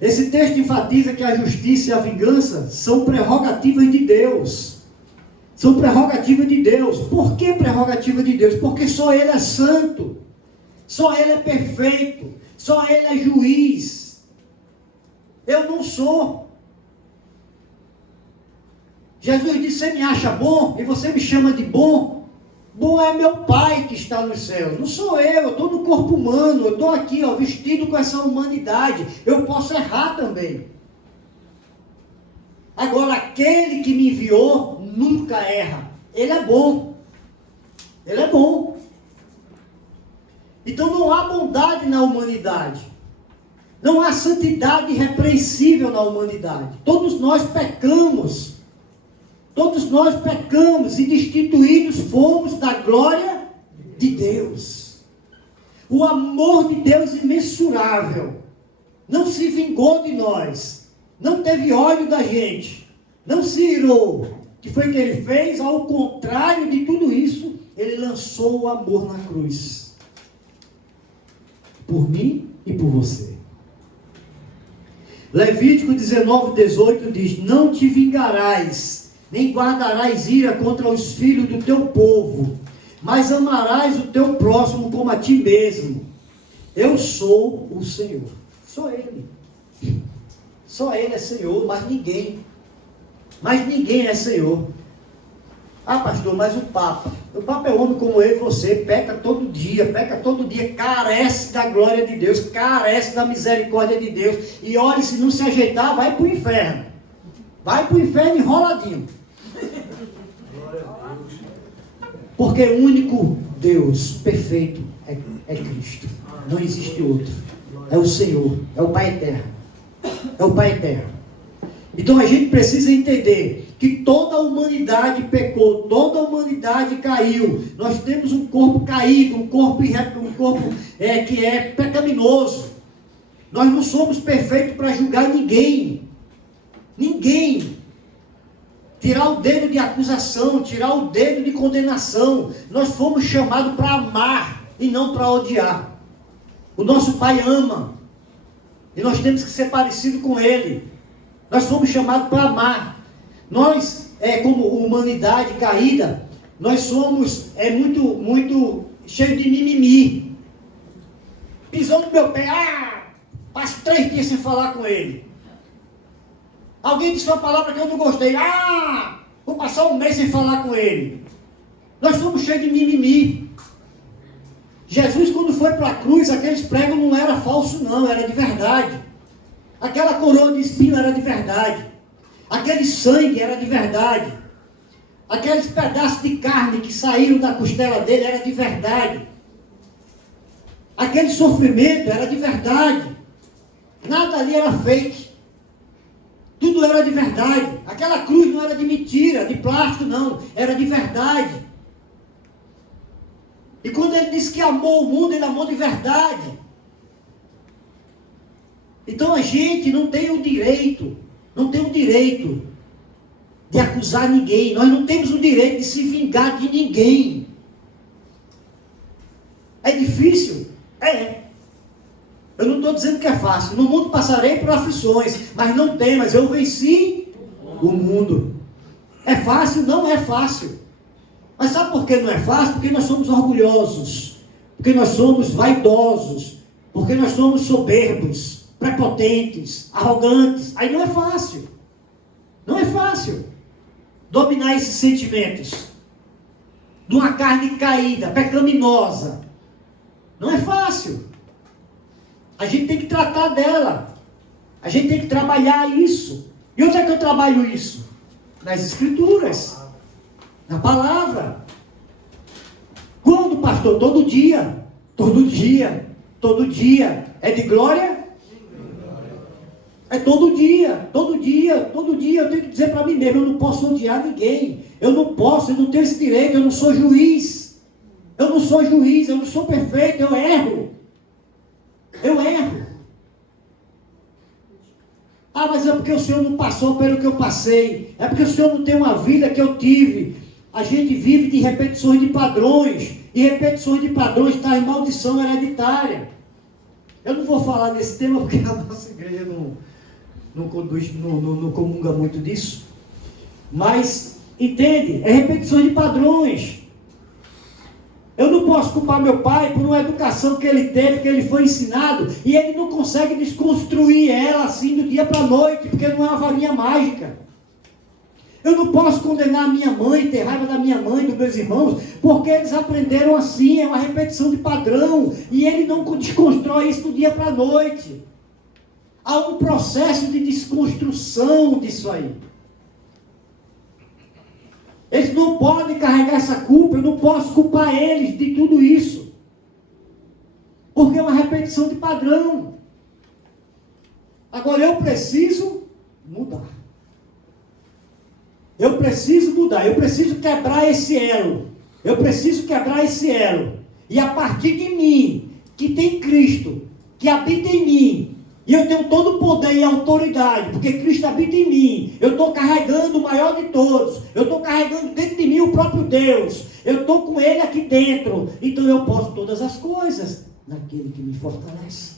esse texto enfatiza que a justiça e a vingança são prerrogativas de Deus. São prerrogativas de Deus. Por que prerrogativa de Deus? Porque só Ele é santo. Só Ele é perfeito. Só Ele é juiz. Eu não sou. Jesus disse, você me acha bom? E você me chama de bom? Bom é meu Pai que está nos céus. Não sou eu estou no corpo humano. Eu estou aqui, vestido com essa humanidade. Eu posso errar também. Agora, aquele que me enviou nunca erra. Ele é bom. Ele é bom. Então não há bondade na humanidade. Não há santidade irrepreensível na humanidade. Todos nós pecamos. Todos nós pecamos e destituídos fomos da glória de Deus. O amor de Deus imensurável não se vingou de nós. Não teve ódio da gente. Não se irou. O que foi que ele fez? Ao contrário de tudo isso, ele lançou o amor na cruz. Por mim e por você. Levítico 19:18 diz: não te vingarás, nem guardarás ira contra os filhos do teu povo, mas amarás o teu próximo como a ti mesmo. Eu sou o Senhor. Só Ele. Só Ele é Senhor, mas ninguém. Mas ninguém é Senhor. Ah, pastor, mas o Papa é homem como eu e você, peca todo dia, carece da glória de Deus, carece da misericórdia de Deus, e olha, se não se ajeitar, vai para o inferno. Vai para o inferno enroladinho. Porque o único Deus perfeito é Cristo. Não existe outro. É o Senhor, é o Pai eterno. É o Pai eterno. Então a gente precisa entender que toda a humanidade pecou, toda a humanidade caiu. Nós temos um corpo caído, um corpo que é pecaminoso. Nós não somos perfeitos para julgar ninguém. Ninguém. Tirar o dedo de acusação, tirar o dedo de condenação. Nós fomos chamados para amar e não para odiar. O nosso Pai ama. E nós temos que ser parecidos com Ele. Nós fomos chamados para amar. Nós, como humanidade caída, nós somos muito cheios de mimimi. Pisou no meu pé, passo 3 dias sem falar com ele. Alguém disse uma palavra que eu não gostei, vou passar 1 mês sem falar com ele. Nós somos cheios de mimimi. Jesus, quando foi para a cruz, aqueles pregos não era falso não, era de verdade. Aquela coroa de espinho era de verdade. Aquele sangue era de verdade. Aqueles pedaços de carne que saíram da costela dele era de verdade. Aquele sofrimento era de verdade. Nada ali era fake. Tudo era de verdade. Aquela cruz não era de mentira, de plástico não. Era de verdade. E quando ele disse que amou o mundo, ele amou de verdade. Então a gente não tem o direito de acusar ninguém. Nós não temos o direito de se vingar de ninguém. É difícil? É. Eu não estou dizendo que é fácil. No mundo passarei por aflições, mas não tem, mas eu venci o mundo. É fácil? Não é fácil. Mas sabe por que não é fácil? Porque nós somos orgulhosos, porque nós somos vaidosos, porque nós somos soberbos, prepotentes, arrogantes. Aí não é fácil. Não é fácil dominar esses sentimentos de uma carne caída, pecaminosa. Não é fácil. A gente tem que tratar dela. A gente tem que trabalhar isso. E onde é que eu trabalho isso? Nas Escrituras. Na palavra. Quando, pastor? Todo dia. Todo dia. Todo dia. É de glória? É todo dia. Todo dia. Todo dia. Eu tenho que dizer para mim mesmo, eu não posso odiar ninguém. Eu não tenho esse direito. Eu não sou juiz. Eu não sou juiz. Eu não sou perfeito. Eu erro. Eu erro. Mas é porque o Senhor não passou pelo que eu passei. É porque o Senhor não tem uma vida que eu tive. A gente vive de repetições de padrões. E repetições de padrões traz maldição hereditária. Eu não vou falar desse tema porque a nossa igreja não comunga muito disso. Mas, entende? É repetições de padrões. Eu não posso culpar meu pai por uma educação que ele teve, que ele foi ensinado, e ele não consegue desconstruir ela assim do dia para a noite, porque não é uma varinha mágica. Eu não posso condenar a minha mãe, ter raiva da minha mãe, dos meus irmãos, porque eles aprenderam assim, é uma repetição de padrão, e ele não desconstrói isso do dia para a noite. Há um processo de desconstrução disso aí. Eles não podem carregar essa culpa, eu não posso culpar eles de tudo isso. Porque é uma repetição de padrão. Agora eu preciso mudar. Eu preciso mudar, eu preciso quebrar esse elo. Eu preciso quebrar esse elo. E a partir de mim, que tem Cristo, que habita em mim, e eu tenho todo o poder e autoridade, porque Cristo habita em mim, eu estou carregando o maior de todos, eu estou carregando dentro de mim o próprio Deus, eu estou com Ele aqui dentro, então eu posso todas as coisas, naquele que me fortalece.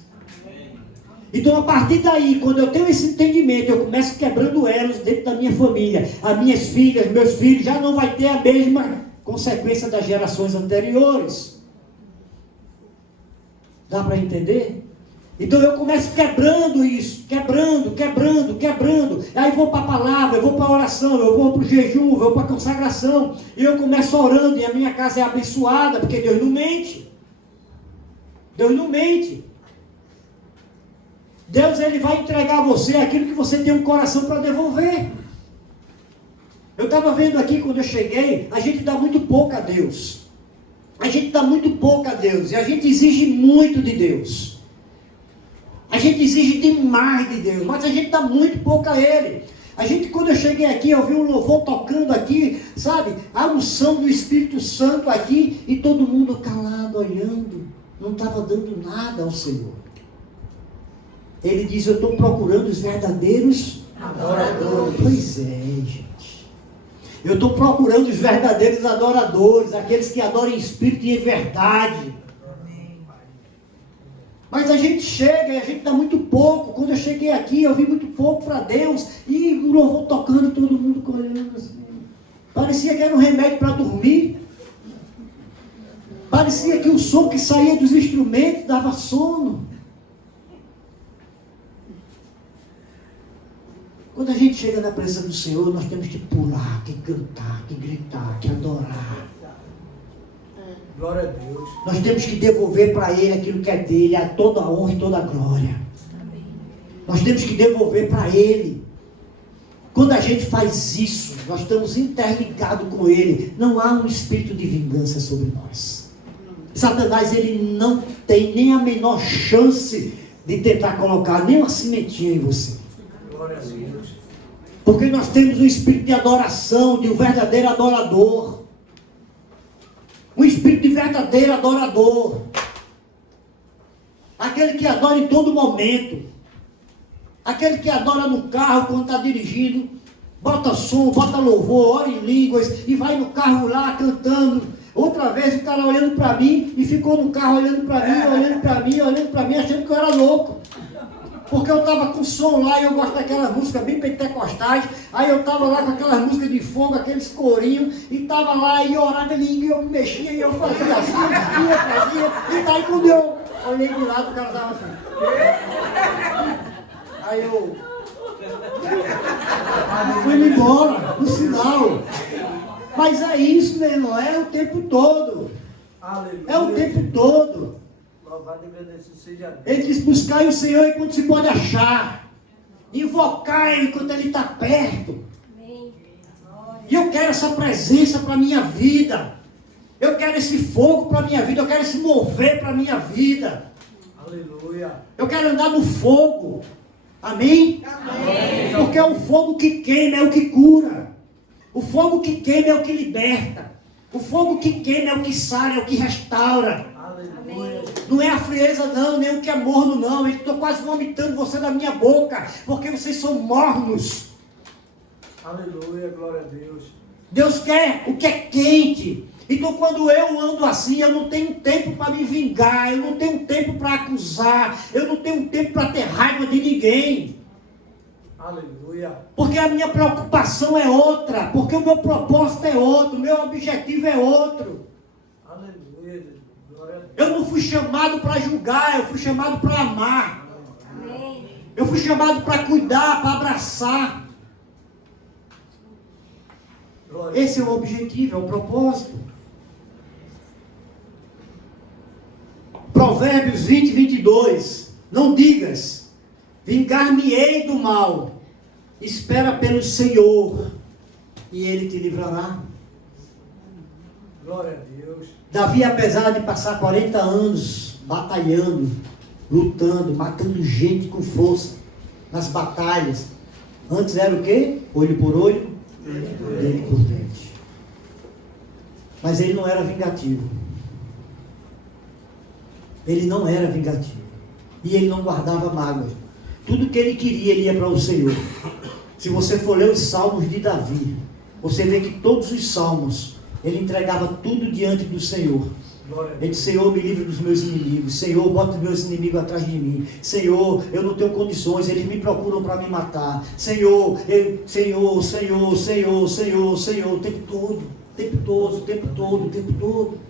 Então, a partir daí, quando eu tenho esse entendimento, eu começo quebrando elos dentro da minha família. As minhas filhas, meus filhos, já não vai ter a mesma consequência das gerações anteriores. Dá para entender? Então, eu começo quebrando isso, quebrando. Aí vou para a palavra, eu vou para a oração, eu vou para o jejum, eu vou para a consagração. E eu começo orando, e a minha casa é abençoada, porque Deus não mente. Deus não mente. Deus, Ele vai entregar a você aquilo que você tem um coração para devolver. Eu estava vendo aqui, quando eu cheguei, a gente dá muito pouco a Deus. A gente dá muito pouco a Deus. E a gente exige muito de Deus. A gente exige demais de Deus. Mas a gente dá muito pouco a Ele. A gente, quando eu cheguei aqui, eu vi um louvor tocando aqui, sabe? A unção do Espírito Santo aqui. E todo mundo calado, olhando. Não estava dando nada ao Senhor. Ele diz, eu estou procurando os verdadeiros adoradores. Pois é, gente. Eu estou procurando os verdadeiros adoradores, aqueles que adoram em espírito e em verdade. Mas a gente chega e a gente dá muito pouco. Quando eu cheguei aqui, eu vi muito pouco para Deus. E o louvor tocando, todo mundo olhando assim. Parecia que era um remédio para dormir. Parecia que o som que saía dos instrumentos dava sono. Quando a gente chega na presença do Senhor, nós temos que pular, que cantar, que gritar, que adorar. Glória a Deus. Nós temos que devolver para Ele aquilo que é dele, a toda a honra e toda a glória. Nós temos que devolver para Ele. Quando a gente faz isso, nós estamos interligados com Ele. Não há um espírito de vingança sobre nós. Satanás, ele não tem nem a menor chance de tentar colocar nem uma sementinha em você. Glória a Deus. Porque nós temos um espírito de adoração, de um verdadeiro adorador. Um espírito de verdadeiro adorador. Aquele que adora em todo momento. Aquele que adora no carro quando está dirigindo. Bota som, bota louvor, ora em línguas e vai no carro lá cantando. Outra vez o cara olhando para mim e ficou no carro olhando para mim, achando que eu era louco. Porque eu estava com som lá e eu gosto daquelas músicas bem pentecostais. Aí eu estava lá com aquelas músicas de fogo, aqueles corinhos. E estava lá e orava em língua e eu me mexia e eu fazia assim, eu fazia. E daí quando eu olhei de lado, o cara estava assim. Aí eu fui embora, no sinal. Mas é isso, meu irmão, é o tempo todo. Aleluia. É o tempo todo. Louvado e agradecido seja Deus. Ele diz, buscai o Senhor enquanto se pode achar. Invocar Ele enquanto Ele está perto. E eu quero essa presença para a minha vida. Eu quero esse fogo para a minha vida. Eu quero esse mover para a minha vida. Aleluia. Eu quero andar no fogo. Amém? Amém. Porque é o fogo que queima, é o que cura. O fogo que queima é o que liberta. O fogo que queima é o que sara, é o que restaura. Aleluia. Não é a frieza não, nem o que é morno não. Eu estou quase vomitando você da minha boca, porque vocês são mornos. Aleluia, glória a Deus. Deus quer o que é quente. Então quando eu ando assim, eu não tenho tempo para me vingar, eu não tenho tempo para acusar, eu não tenho tempo para ter raiva de ninguém. Aleluia. Porque a minha preocupação é outra, porque o meu propósito é outro, o meu objetivo é outro. Aleluia, glória a Deus. Eu não fui chamado para julgar, eu fui chamado para amar. Amém. Eu fui chamado para cuidar, para abraçar. Glória. Esse é o objetivo, é o propósito. Provérbios 20, 22. Não digas, vingar-me-ei do mal. Espera pelo Senhor e Ele te livrará. Glória a Deus. Davi, apesar de passar 40 anos batalhando, lutando, matando gente com força, nas batalhas. Antes era o quê? Olho por olho, dente por dente. Mas ele não era vingativo. Ele não era vingativo. E ele não guardava mágoas. Tudo que ele queria, ele ia para o Senhor. Se você for ler os salmos de Davi, você vê que todos os salmos, ele entregava tudo diante do Senhor. Ele disse: Senhor, me livre dos meus inimigos. Senhor, bota os meus inimigos atrás de mim. Senhor, eu não tenho condições, eles me procuram para me matar. Senhor, Senhor, Senhor, Senhor, Senhor, Senhor, o tempo todo, o tempo todo, o tempo todo, o tempo todo.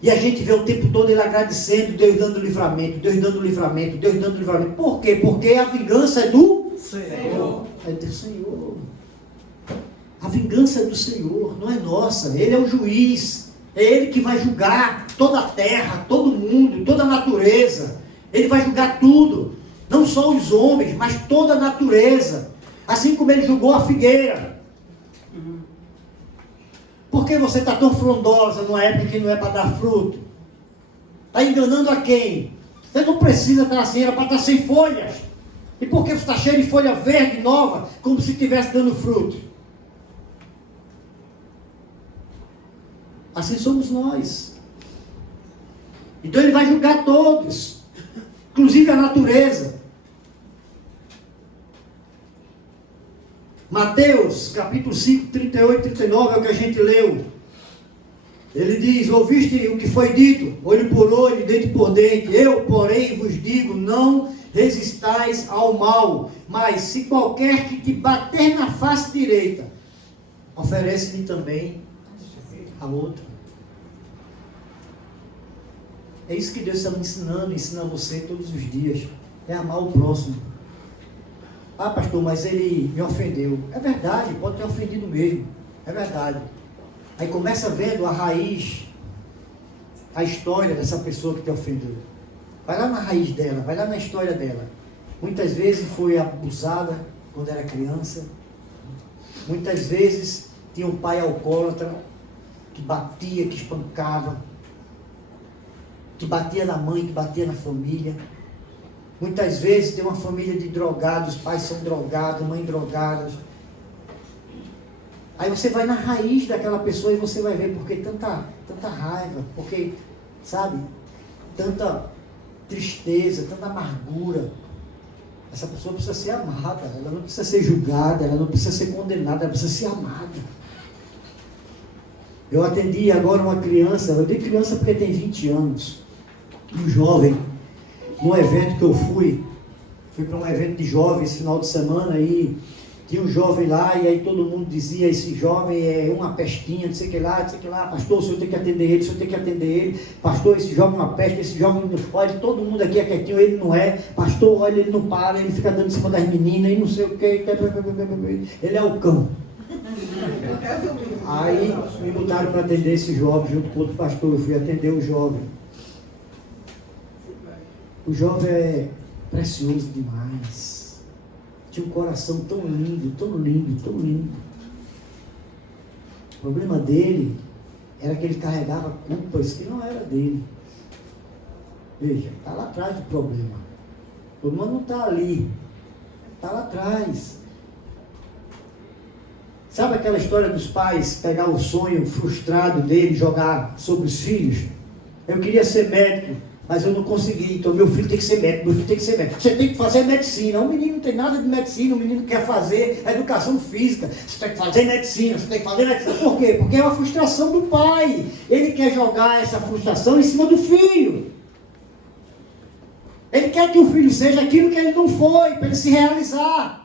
E a gente vê o tempo todo ele agradecendo, Deus dando livramento, Deus dando livramento, Deus dando livramento. Por quê? Porque a vingança é do Senhor. É do Senhor. A vingança é do Senhor, não é nossa. Ele é o juiz. É Ele que vai julgar toda a terra, todo mundo, toda a natureza. Ele vai julgar tudo. Não só os homens, mas toda a natureza. Assim como Ele julgou a figueira. Por que você está tão frondosa numa época que não é para dar fruto? Está enganando a quem? Você não precisa estar assim, era para estar sem folhas. E por que você está cheio de folha verde, nova, como se estivesse dando fruto? Assim somos nós. Então ele vai julgar todos, inclusive a natureza. Mateus, capítulo 5, 38 e 39 é o que a gente leu. Ele diz: ouviste o que foi dito, olho por olho, dente por dente. Eu, porém, vos digo, não resistais ao mal, mas se qualquer que te bater na face direita, oferece-lhe também a outra. É isso que Deus está me ensinando, ensina você todos os dias. É amar o próximo. Ah, pastor, mas ele me ofendeu. É verdade, pode ter ofendido mesmo. É verdade. Aí começa vendo a raiz, a história dessa pessoa que te ofendeu. Vai lá na raiz dela, vai lá na história dela. Muitas vezes foi abusada quando era criança. Muitas vezes tinha um pai alcoólatra que batia, que espancava, que batia na mãe, que batia na família. Muitas vezes tem uma família de drogados, os pais são drogados, mãe drogadas. Aí você vai na raiz daquela pessoa e você vai ver porque tanta raiva, porque, sabe, tanta tristeza, tanta amargura. Essa pessoa precisa ser amada, ela não precisa ser julgada, ela não precisa ser condenada, ela precisa ser amada. Eu atendi agora uma criança, eu dei criança porque tem 20 anos, um jovem, num evento que eu fui para um evento de jovens, final de semana, e tinha um jovem lá, e aí todo mundo dizia, esse jovem é uma pestinha, não sei o que lá, pastor, o senhor tem que atender ele, o senhor tem que atender ele, pastor, esse jovem é uma peste, esse jovem, olha, todo mundo aqui é quietinho, ele não é, pastor, olha, ele não para, ele fica dando em cima das meninas, e não sei o que, ele é o cão. Aí me botaram para atender esse jovem junto com outro pastor. Eu fui atender o jovem. O jovem é precioso demais. Tinha um coração tão lindo, tão lindo, tão lindo. O problema dele era que ele carregava culpas que não era dele. Veja, está lá atrás do problema. O problema não está ali, está lá atrás. Sabe aquela história dos pais pegar o sonho frustrado dele e jogar sobre os filhos? Eu queria ser médico, mas eu não consegui, então meu filho tem que ser médico, meu filho tem que ser médico. Você tem que fazer medicina. O menino não tem nada de medicina, o menino quer fazer educação física. Você tem que fazer medicina, você tem que fazer medicina. Por quê? Porque é uma frustração do pai. Ele quer jogar essa frustração em cima do filho. Ele quer que o filho seja aquilo que ele não foi, para ele se realizar.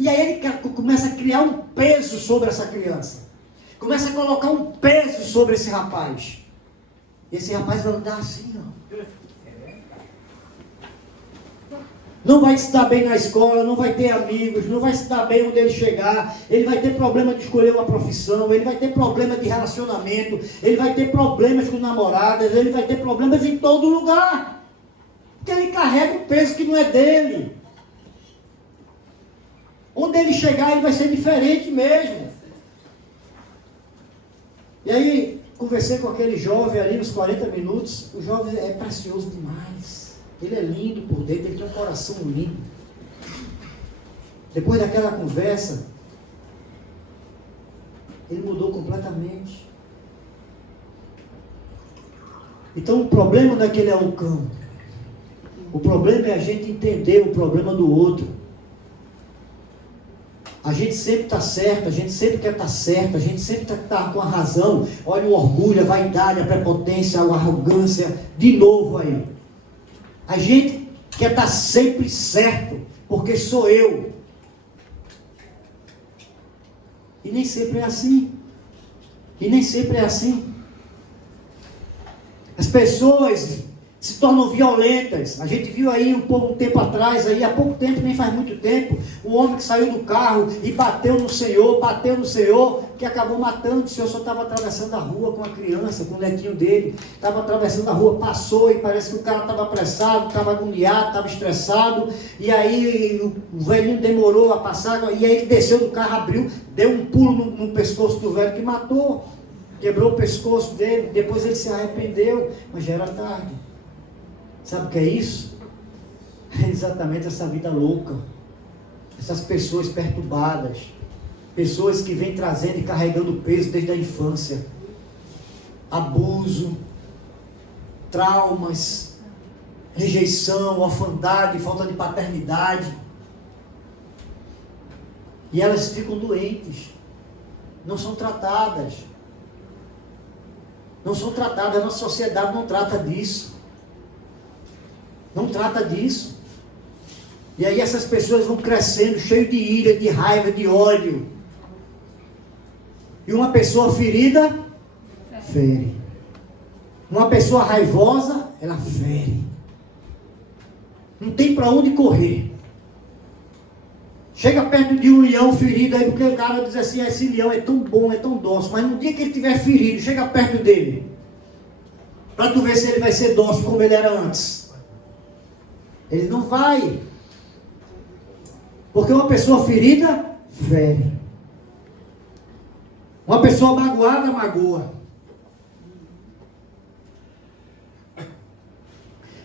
E aí ele começa a criar um peso sobre essa criança. Começa a colocar um peso sobre esse rapaz. Esse rapaz vai andar assim, ó. Não vai se dar bem na escola, não vai ter amigos, não vai se dar bem onde ele chegar. Ele vai ter problema de escolher uma profissão, ele vai ter problema de relacionamento, ele vai ter problemas com namoradas, ele vai ter problemas em todo lugar. Porque ele carrega um peso que não é dele. Onde ele chegar, ele vai ser diferente mesmo. E aí, com conversei com aquele jovem ali nos 40 minutos. O jovem é precioso demais. Ele é lindo por dentro, ele tem um coração lindo. Depois daquela conversa, ele mudou completamente. Então o problema não é que ele é um cão. O problema é a gente entender o problema do outro. A gente sempre está certo, a gente sempre quer estar certo, a gente sempre está com a razão. Olha o orgulho, a vaidade, a prepotência, a arrogância, de novo aí. A gente quer estar sempre certo, porque sou eu. E nem sempre é assim. E nem sempre é assim. As pessoas se tornam violentas. A gente viu aí um tempo atrás, aí, há pouco tempo, nem faz muito tempo, um homem que saiu do carro e bateu no Senhor, que acabou matando. O Senhor só estava atravessando a rua com a criança, com o netinho dele, estava atravessando a rua, passou e parece que o cara estava apressado, estava agoniado, estava estressado, e aí o velhinho demorou a passar, e aí ele desceu do carro, abriu, deu um pulo no pescoço do velho que matou, quebrou o pescoço dele, depois ele se arrependeu, mas já era tarde. Sabe o que é isso? É exatamente essa vida louca. Essas pessoas perturbadas. Pessoas que vêm trazendo e carregando peso desde a infância. Abuso, traumas, rejeição, orfandade, falta de paternidade. E elas ficam doentes. Não são tratadas. Não são tratadas. A nossa sociedade não trata disso. Não trata disso. E aí essas pessoas vão crescendo, cheio de ira, de raiva, de ódio. E uma pessoa ferida, fere. Uma pessoa raivosa, ela fere. Não tem para onde correr. Chega perto de um leão ferido, aí porque o cara diz assim, esse leão é tão bom, é tão dócil, mas no dia que ele estiver ferido, chega perto dele, para tu ver se ele vai ser dócil como ele era antes. Ele não vai. Porque uma pessoa ferida, fere. Uma pessoa magoada, magoa.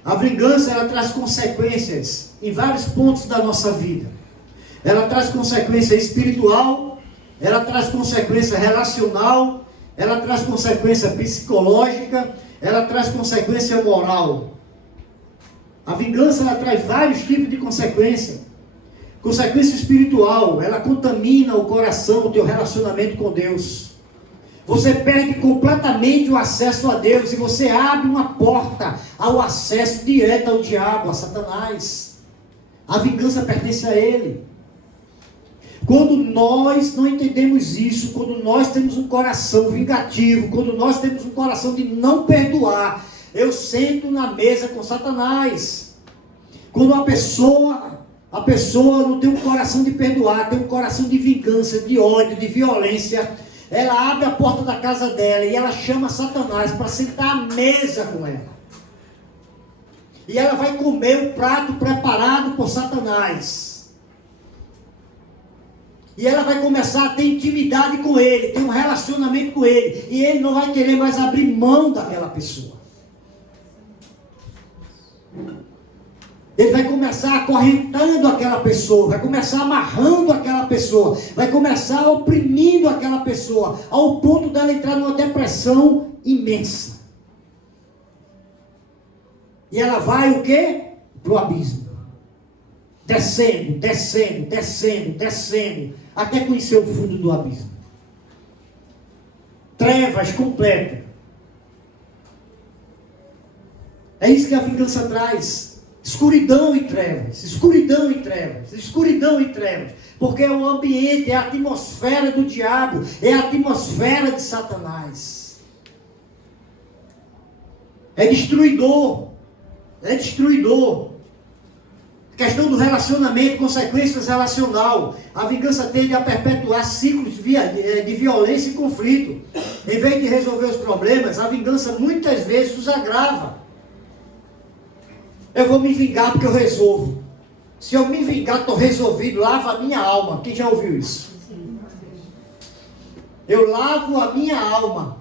A vingança, ela traz consequências em vários pontos da nossa vida. Ela traz consequência espiritual, ela traz consequência relacional, ela traz consequência psicológica, ela traz consequência moral. A vingança, ela traz vários tipos de consequência. Consequência espiritual, ela contamina o coração, o teu relacionamento com Deus. Você perde completamente o acesso a Deus e você abre uma porta ao acesso direto ao diabo, a Satanás. A vingança pertence a ele. Quando nós não entendemos isso, quando nós temos um coração vingativo, quando nós temos um coração de não perdoar, eu sento na mesa com Satanás. Quando a pessoa não tem um coração de perdoar, tem um coração de vingança, de ódio, de violência, ela abre a porta da casa dela e ela chama Satanás para sentar à mesa com ela. E ela vai comer o prato preparado por Satanás. E ela vai começar a ter intimidade com ele, ter um relacionamento com ele. E ele não vai querer mais abrir mão daquela pessoa. Ele vai começar acorrentando aquela pessoa, vai começar amarrando aquela pessoa, vai começar oprimindo aquela pessoa, ao ponto dela entrar numa depressão imensa. E ela vai o quê? Para o abismo. Descendo, descendo, descendo, descendo, até conhecer o fundo do abismo. Trevas completa. É isso que a vingança traz. Escuridão e trevas, escuridão e trevas, escuridão e trevas. Porque é o ambiente, é a atmosfera do diabo, é a atmosfera de Satanás. É destruidor, é destruidor. Questão do relacionamento, consequências relacional. A vingança tende a perpetuar ciclos de violência e conflito. Em vez de resolver os problemas, a vingança muitas vezes os agrava. Eu vou me vingar porque eu resolvo. Se eu me vingar, estou resolvido, lavo a minha alma. Quem já ouviu isso? Eu lavo a minha alma.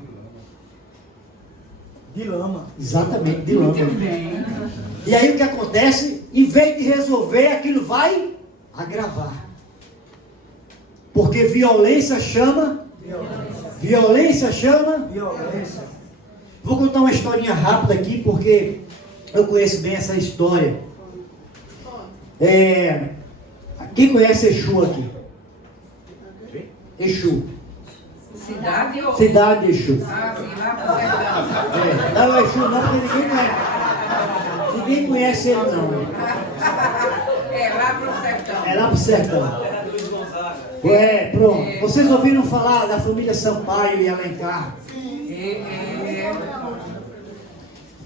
De lama. Exatamente, de lama. E aí o que acontece? Em vez de resolver, aquilo vai agravar. Porque violência chama. Violência chama. Violência. Vou contar uma historinha rápida aqui, porque eu conheço bem essa história. Quem conhece Exu aqui? Exu. Cidade ou... Cidade de Exu. Ah, sim, lá pro sertão. Não é Exu não, porque ninguém conhece ele não. É, lá pro sertão. É lá pro sertão. Pronto. Vocês ouviram falar da família Sampaio e Alencar?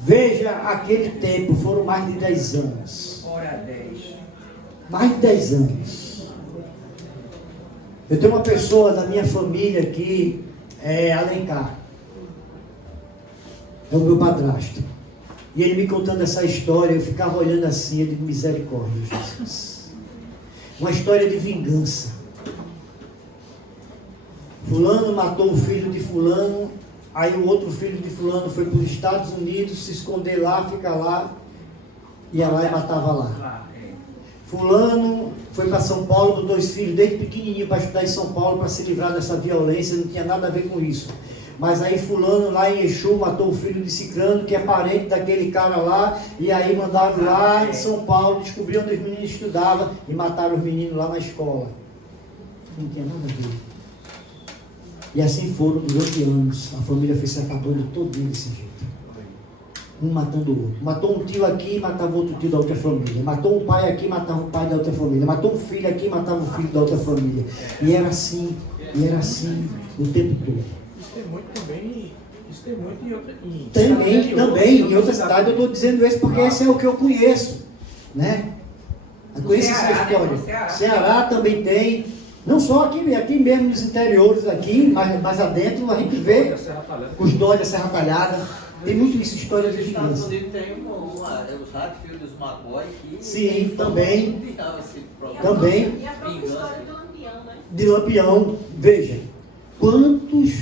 Veja, aquele tempo, foram mais de 10 anos. Hora 10. Mais de 10 anos. Eu tenho uma pessoa da minha família que é Alencar. É o meu padrasto. E ele me contando essa história, eu ficava olhando assim, eu digo, misericórdia, Jesus. Uma história de vingança. Fulano matou o filho de fulano, aí o outro filho de fulano foi para os Estados Unidos, se esconder lá, fica lá, ia lá e matava lá. Fulano foi para São Paulo, com 2 filhos, desde pequenininho, para estudar em São Paulo, para se livrar dessa violência, não tinha nada a ver com isso. Mas aí fulano lá em Exu matou o filho de Cicrano, que é parente daquele cara lá, e aí mandaram lá em São Paulo, descobriram onde os meninos estudavam, e mataram os meninos lá na escola. Não tinha nada a ver. E assim foram durante anos. A família foi se acabando todinha desse jeito. Um matando o outro. Matou um tio aqui e matava outro tio da outra família. Matou um pai aqui e matava o pai da outra família. Matou um filho aqui e matava o filho da outra família. E era assim o tempo todo. Isso tem muito também. Isso tem muito em outra. Também, em outra cidade. Eu estou dizendo isso porque esse é o que eu conheço. Né? Eu conheço essa história. Ceará também tem. Não só aqui mesmo nos interiores, aqui, mais adentro, a gente vê os dóis da Serra Talhada. Tem muito isso, história de vingança. Nos Estados Unidos tem o Hatfield dos McCoy que... Sim, também. Também. E a própria história do Lampião, né? De Lampião. Veja, quantos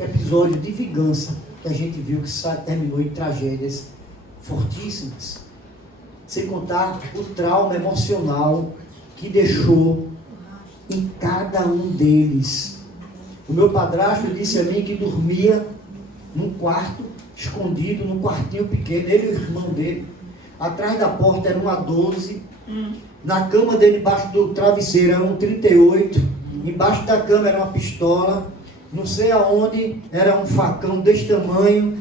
episódios de vingança que a gente viu que terminou em tragédias fortíssimas. Sem contar o trauma emocional que deixou em cada um deles. O meu padrasto disse a mim que dormia num quarto, escondido, num quartinho pequeno, ele e o irmão dele. Atrás da porta era uma 12, na cama dele, embaixo do travesseiro, era um 38, embaixo da cama era uma pistola, não sei aonde, era um facão desse tamanho,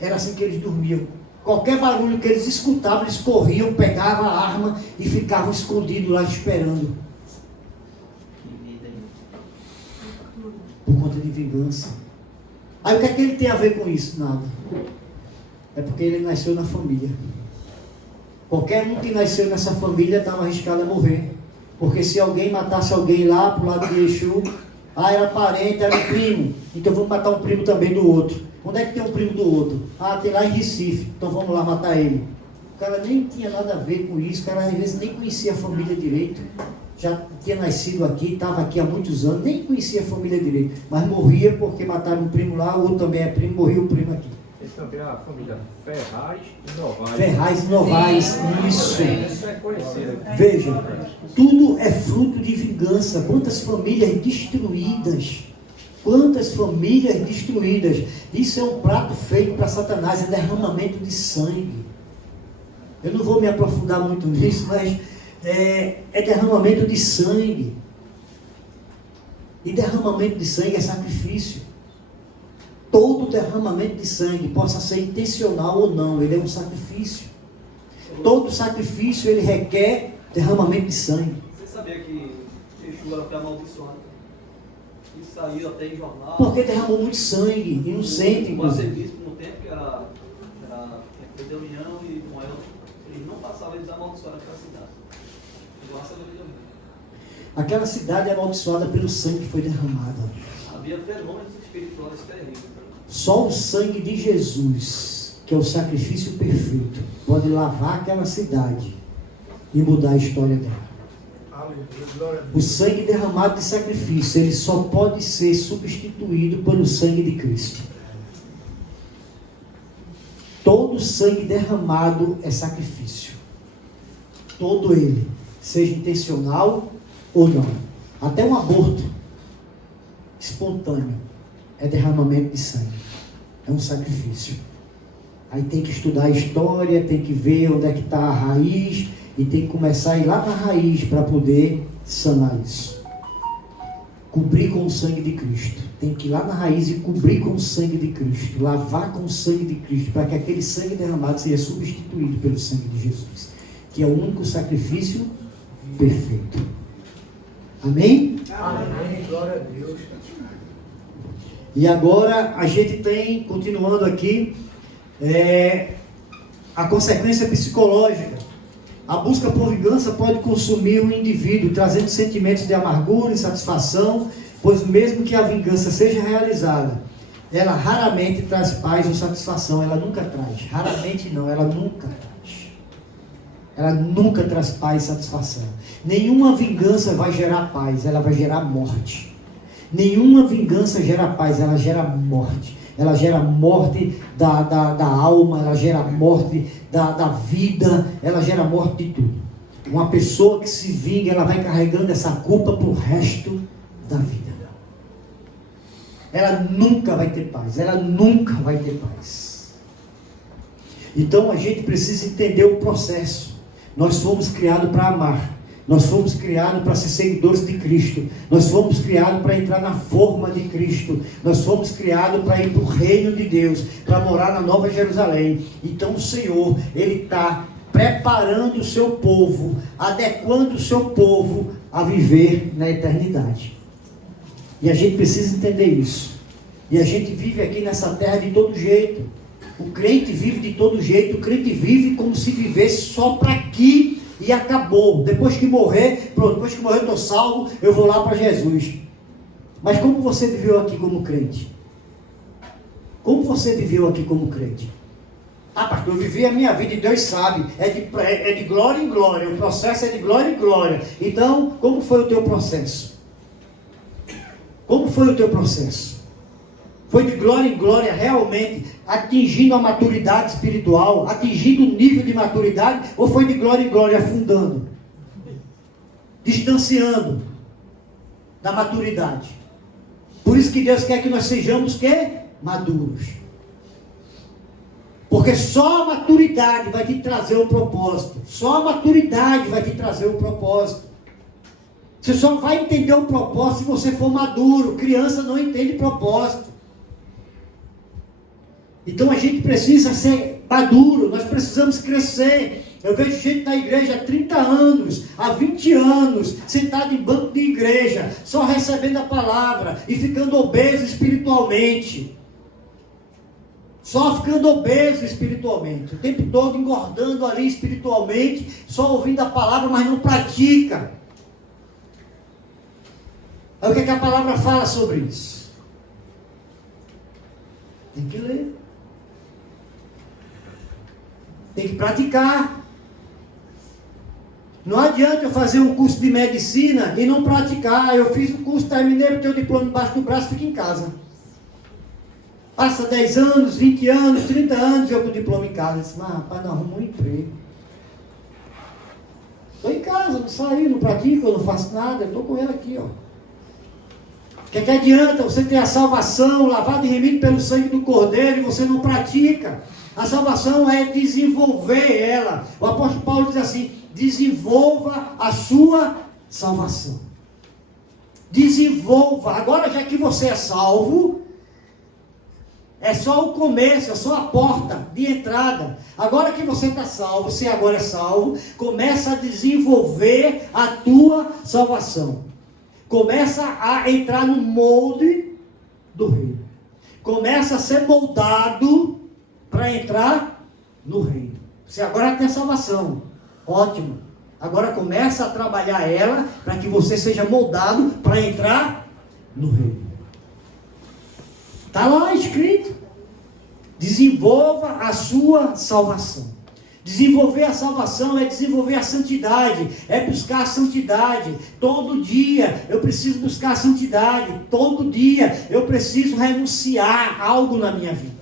era assim que eles dormiam. Qualquer barulho que eles escutavam, eles corriam, pegavam a arma e ficavam escondidos lá esperando. Por conta de vingança. Aí o que é que ele tem a ver com isso? Nada. É porque ele nasceu na família. Qualquer um que nasceu nessa família estava arriscado a morrer. Porque se alguém matasse alguém lá pro lado de Exu, era parente, era um primo, então vamos matar um primo também do outro. Onde é que tem um primo do outro? Tem lá em Recife, então vamos lá matar ele. O cara nem tinha nada a ver com isso, o cara às vezes nem conhecia a família direito. Já tinha nascido aqui, estava aqui há muitos anos, nem conhecia a família direito, mas morria porque mataram um primo lá, o outro também é primo, morria o primo aqui. Esse também é a família Ferraz e Novaes. Ferraz e Novaes, isso. Isso é conhecido. Veja, tudo é fruto de vingança. Quantas famílias destruídas. Quantas famílias destruídas. Isso é um prato feito para Satanás, é derramamento de sangue. Eu não vou me aprofundar muito nisso, mas é derramamento de sangue. E derramamento de sangue é sacrifício. Todo derramamento de sangue, possa ser intencional ou não, ele é um sacrifício. Todo sacrifício, ele requer derramamento de sangue. Você sabia que Exu era amaldiçoado? Isso saiu até em jornal. Porque derramou muito sangue, inocente. O arcebispo, no tempo que era de União e Moel, eles não passavam, eles amaldiçoaram aquela cidade. Aquela cidade é amaldiçoada pelo sangue que foi derramado. Havia fenômenos espirituais terríveis. Só o sangue de Jesus, que é o sacrifício perfeito, pode lavar aquela cidade e mudar a história dela. O sangue derramado de sacrifício, ele só pode ser substituído pelo sangue de Cristo. todo sangue derramado é sacrifício. Todo ele, seja intencional ou não. Até um aborto espontâneo é derramamento de sangue. É um sacrifício. Aí tem que estudar a história, tem que ver onde é que está a raiz, e tem que começar a ir lá na raiz para poder sanar isso. Cobrir com o sangue de Cristo. Tem que ir lá na raiz e cobrir com o sangue de Cristo. Lavar com o sangue de Cristo, para que aquele sangue derramado seja substituído pelo sangue de Jesus, que é o único sacrifício perfeito. Amém? Amém. Glória a Deus. E agora a gente tem, continuando aqui, a consequência psicológica. A busca por vingança pode consumir o indivíduo, trazendo sentimentos de amargura, insatisfação, pois mesmo que a vingança seja realizada, ela raramente traz paz ou satisfação. Ela nunca traz. Raramente não, ela nunca traz. Ela nunca traz paz e satisfação. Nenhuma vingança vai gerar paz, ela vai gerar morte. Nenhuma vingança gera paz, ela gera morte. Ela gera morte da alma, ela gera morte da vida, ela gera morte de tudo. Uma pessoa que se vinga, ela vai carregando essa culpa para o resto da vida. Ela nunca vai ter paz, ela nunca vai ter paz. Então a gente precisa entender o processo. Nós fomos criados para amar. Nós fomos criados para ser seguidores de Cristo. Nós fomos criados para entrar na forma de Cristo. Nós fomos criados para ir para o reino de Deus, para morar na Nova Jerusalém. Então o Senhor, Ele está preparando o seu povo, adequando o seu povo a viver na eternidade. E a gente precisa entender isso. E a gente vive aqui nessa terra de todo jeito. O crente vive de todo jeito. O crente vive como se vivesse só para aqui. E acabou. Depois que morrer, pronto, depois que morrer eu estou salvo, eu vou lá para Jesus. Mas como você viveu aqui como crente? Como você viveu aqui como crente? Ah, pastor, eu vivi a minha vida e Deus sabe, é de glória em glória, o processo é de glória em glória. Então, como foi o teu processo? Como foi o teu processo? Foi de glória em glória realmente, atingindo a maturidade espiritual, atingindo o nível de maturidade, ou foi de glória em glória afundando, distanciando da maturidade? Por isso que Deus quer que nós sejamos maduros. Porque só a maturidade vai te trazer o propósito. Só a maturidade vai te trazer o propósito. Você só vai entender o propósito se você for maduro. Criança não entende propósito. Então a gente precisa ser maduro, nós precisamos crescer. Eu vejo gente na igreja há 30 anos, há 20 anos, sentado em banco de igreja, só recebendo a palavra e ficando obeso espiritualmente. Só ficando obeso espiritualmente, o tempo todo engordando ali espiritualmente, só ouvindo a palavra, mas não pratica. Aí o que a palavra fala sobre isso? Tem que ler. Tem que praticar. Não adianta eu fazer um curso de medicina e não praticar. Eu fiz o curso, terminei, tenho o diploma embaixo do braço e fico em casa. Passa 10 anos, 20 anos, 30 anos, eu com o diploma em casa. Eu disse, mas rapaz, não arrumo um emprego. Estou em casa, não saí, não pratico, eu não faço nada, eu estou com ele aqui, ó. O que adianta você ter a salvação, lavado e remido pelo sangue do Cordeiro, e você não pratica? A salvação é desenvolver ela. O apóstolo Paulo diz assim, desenvolva a sua salvação. Desenvolva. Agora, já que você é salvo, é só o começo, é só a porta de entrada. Agora que você está salvo, você agora é salvo, começa a desenvolver a tua salvação. Começa a entrar no molde do reino. Começa a ser moldado para entrar no reino. Você agora tem a salvação. Ótimo. Agora começa a trabalhar ela para que você seja moldado para entrar no reino. Está lá escrito. Desenvolva a sua salvação. Desenvolver a salvação é desenvolver a santidade, é buscar a santidade. Todo dia eu preciso buscar a santidade. Todo dia eu preciso renunciar a algo na minha vida.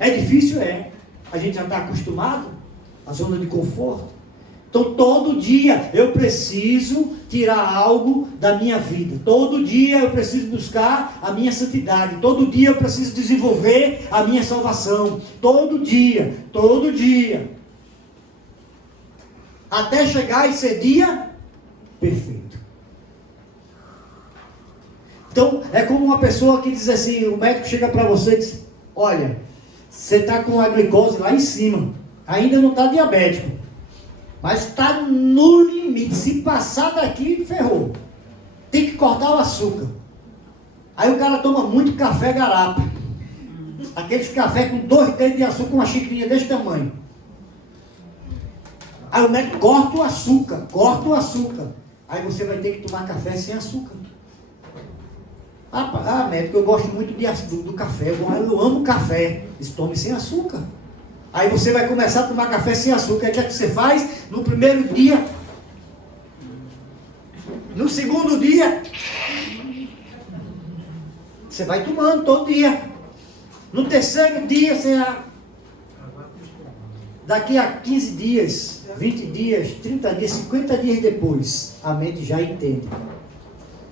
É difícil? É. A gente já está acostumado à zona de conforto. Então, todo dia eu preciso tirar algo da minha vida. Todo dia eu preciso buscar a minha santidade. Todo dia eu preciso desenvolver a minha salvação. Todo dia. Todo dia. Até chegar e ser dia perfeito. Então, é como uma pessoa que diz assim, o médico chega para você e diz, olha, você está com a glicose lá em cima. Ainda não está diabético. Mas está no limite. Se passar daqui, ferrou. Tem que cortar o açúcar. Aí o cara toma muito café garapa. Aqueles café com 2 dedos de açúcar, uma xicrinha desse tamanho. Aí o médico corta o açúcar. Corta o açúcar. Aí você vai ter que tomar café sem açúcar. Médico, eu gosto muito do café. Eu amo café. Isso, tome sem açúcar. Aí você vai começar a tomar café sem açúcar. Aí o que é que você faz? No primeiro dia, no segundo dia, você vai tomando todo dia. No terceiro dia, daqui a 15 dias, 20 dias, 30 dias, 50 dias depois, a mente já entende.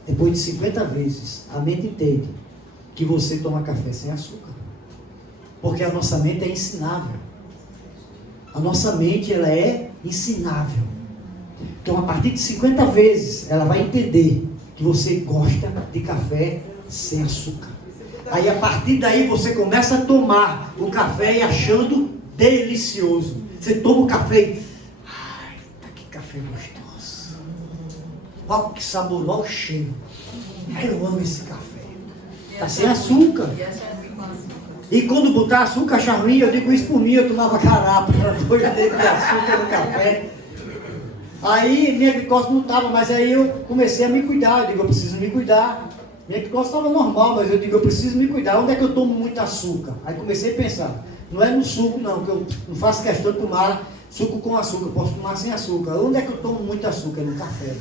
Depois de 50 vezes, a mente entende que você toma café sem açúcar. Porque a nossa mente é ensinável. A nossa mente, ela é ensinável. Então, a partir de 50 vezes, ela vai entender que você gosta de café sem açúcar. Aí, a partir daí, você começa a tomar o café e achando delicioso. Você toma o café e... ai, que café gostoso. Olha que sabor, olha o cheiro. Eu amo esse café. Está sem açúcar. E quando botar açúcar, achar ruim, eu digo isso por mim, eu tomava carapa, 2 dedos de açúcar no café. Aí minha glicose não estava, mas aí eu comecei a me cuidar. Eu digo, eu preciso me cuidar. Minha glicose estava normal, mas eu digo, eu preciso me cuidar. Onde é que eu tomo muito açúcar? Aí comecei a pensar, não é no suco não, que eu não faço questão de tomar suco com açúcar, eu posso tomar sem açúcar. Onde é que eu tomo muito açúcar? No café.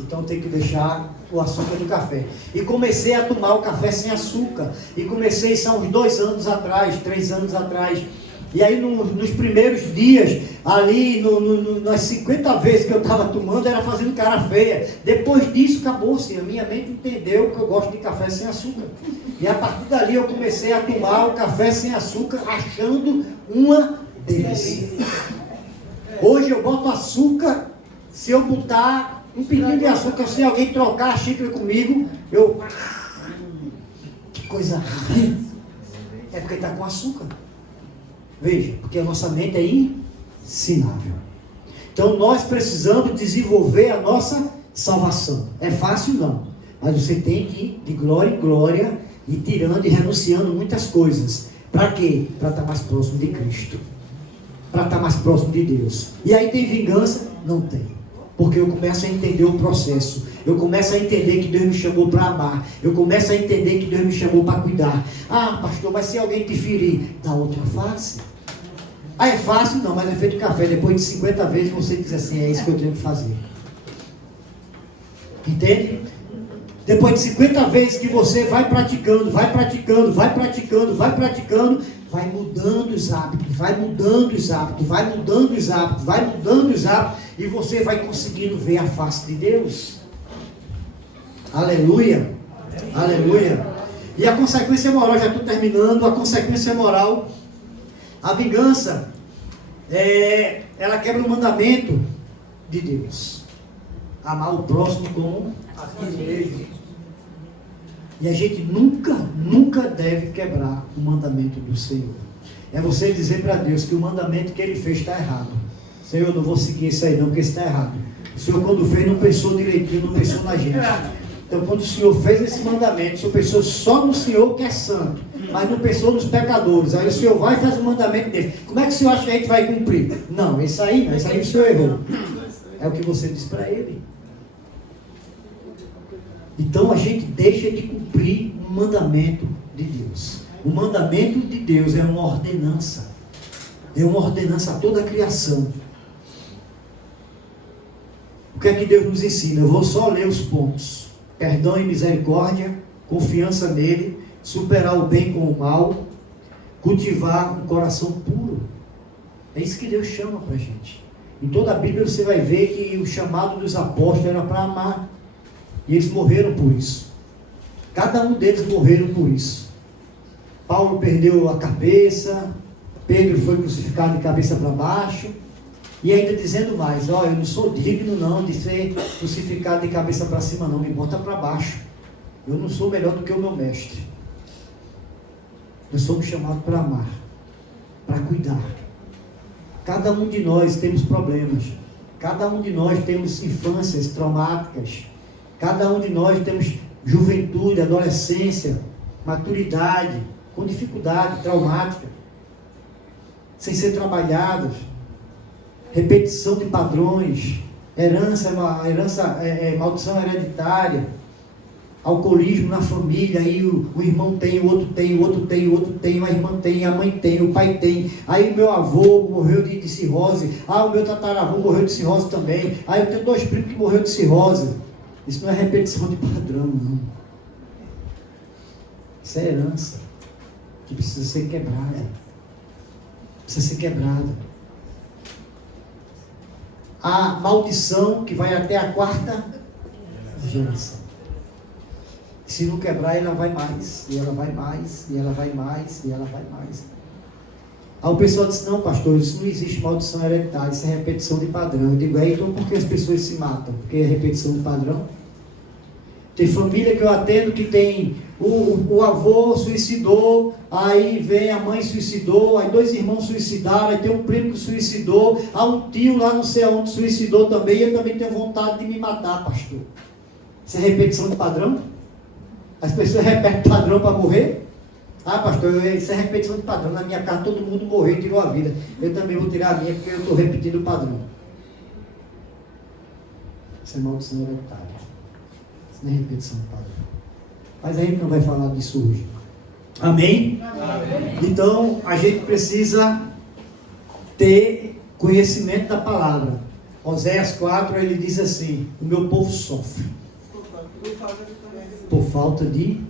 Então tem que deixar o açúcar no café. E comecei a tomar o café sem açúcar. E comecei, são uns 2 anos atrás, 3 anos atrás. E aí nos primeiros dias, ali nas 50 vezes que eu estava tomando, era fazendo cara feia. Depois disso acabou-se. A minha mente entendeu que eu gosto de café sem açúcar. E a partir dali eu comecei a tomar o café sem açúcar, achando uma delícia. Hoje eu boto açúcar, se eu botar um pinguinho de açúcar, se alguém trocar a xícara comigo, que coisa ruim. É porque está com açúcar. Veja, porque a nossa mente é ensinável. Então nós precisamos desenvolver a nossa salvação. É fácil não, mas você tem que ir de glória em glória e tirando e renunciando muitas coisas. Para quê? Para estar mais próximo de Cristo. Para estar mais próximo de Deus. E aí tem vingança? Não tem. Porque eu começo a entender o processo. Eu começo a entender que Deus me chamou para amar. Eu começo a entender que Deus me chamou para cuidar. Ah, pastor, mas se alguém te ferir, dá outra face. Ah, é fácil? Não, mas é feito café. Depois de 50 vezes você diz assim, é isso que eu tenho que fazer. Entende? Depois de 50 vezes que você vai praticando, vai mudando os hábitos, vai mudando os hábitos, e você vai conseguindo ver a face de Deus. Aleluia. Aleluia. E a consequência moral, já estou terminando, a consequência moral, a vingança, ela quebra o mandamento de Deus. Amar o próximo como a si mesmo. E a gente nunca deve quebrar o mandamento do Senhor. É você dizer para Deus que o mandamento que Ele fez está errado. Senhor, eu não vou seguir isso aí não, porque isso está errado. O Senhor, quando fez, não pensou direitinho, não pensou na gente. Então, quando o Senhor fez esse mandamento, o Senhor pensou só no Senhor que é santo, mas não pensou nos pecadores. Aí o Senhor vai e faz o mandamento dele. Como é que o Senhor acha que a gente vai cumprir? Não, isso aí não, isso aí o Senhor errou. É o que você diz para Ele. Então, a gente deixa de cumprir o mandamento de Deus. O mandamento de Deus é uma ordenança. É uma ordenança a toda a criação. O que é que Deus nos ensina? Eu vou só ler os pontos. Perdão e misericórdia, confiança nele, superar o bem com o mal, cultivar um coração puro. É isso que Deus chama para a gente. Em toda a Bíblia você vai ver que o chamado dos apóstolos era para amar. E eles morreram por isso. Cada um deles morreram por isso. Paulo perdeu a cabeça, Pedro foi crucificado de cabeça para baixo, e ainda dizendo mais, eu não sou digno não de ser crucificado de cabeça para cima não, me bota para baixo. Eu não sou melhor do que o meu mestre. Nós somos chamados para amar, para cuidar. Cada um de nós temos problemas, cada um de nós temos infâncias traumáticas, cada um de nós temos juventude, adolescência, maturidade, com dificuldade traumática, sem ser trabalhados, repetição de padrões, maldição hereditária, alcoolismo na família, aí o irmão tem, o outro tem, o outro tem, o outro tem, a irmã tem, a mãe tem, o pai tem, aí o meu avô morreu de cirrose, o meu tataravô morreu de cirrose também, aí eu tenho 2 primos que morreram de cirrose. Isso não é repetição de padrão, não. Isso é herança que precisa ser quebrada. Precisa ser quebrada. A maldição que vai até a 4ª geração. Se não quebrar, ela vai mais, e ela vai mais, e ela vai mais, e ela vai mais. Aí o pessoal disse, não pastor, isso não existe maldição hereditária, isso é repetição de padrão. Eu digo, então por que as pessoas se matam? Porque é repetição de padrão? Tem família que eu atendo que tem o avô suicidou, aí vem a mãe suicidou, aí 2 irmãos suicidaram, aí tem um primo que suicidou, um tio lá não sei aonde suicidou também, e eu também tenho vontade de me matar, pastor. Isso é repetição de padrão? As pessoas repetem padrão para morrer? Pastor, isso é repetição de padrão. Na minha casa todo mundo morreu e tirou a vida. Eu também vou tirar a minha porque eu estou repetindo o padrão. Isso é maldição hereditária. Isso não é repetição de padrão. Mas a gente não vai falar disso hoje. Amém? Amém? Então, a gente precisa ter conhecimento da palavra. Oséias 4, ele diz assim, o meu povo sofre por falta de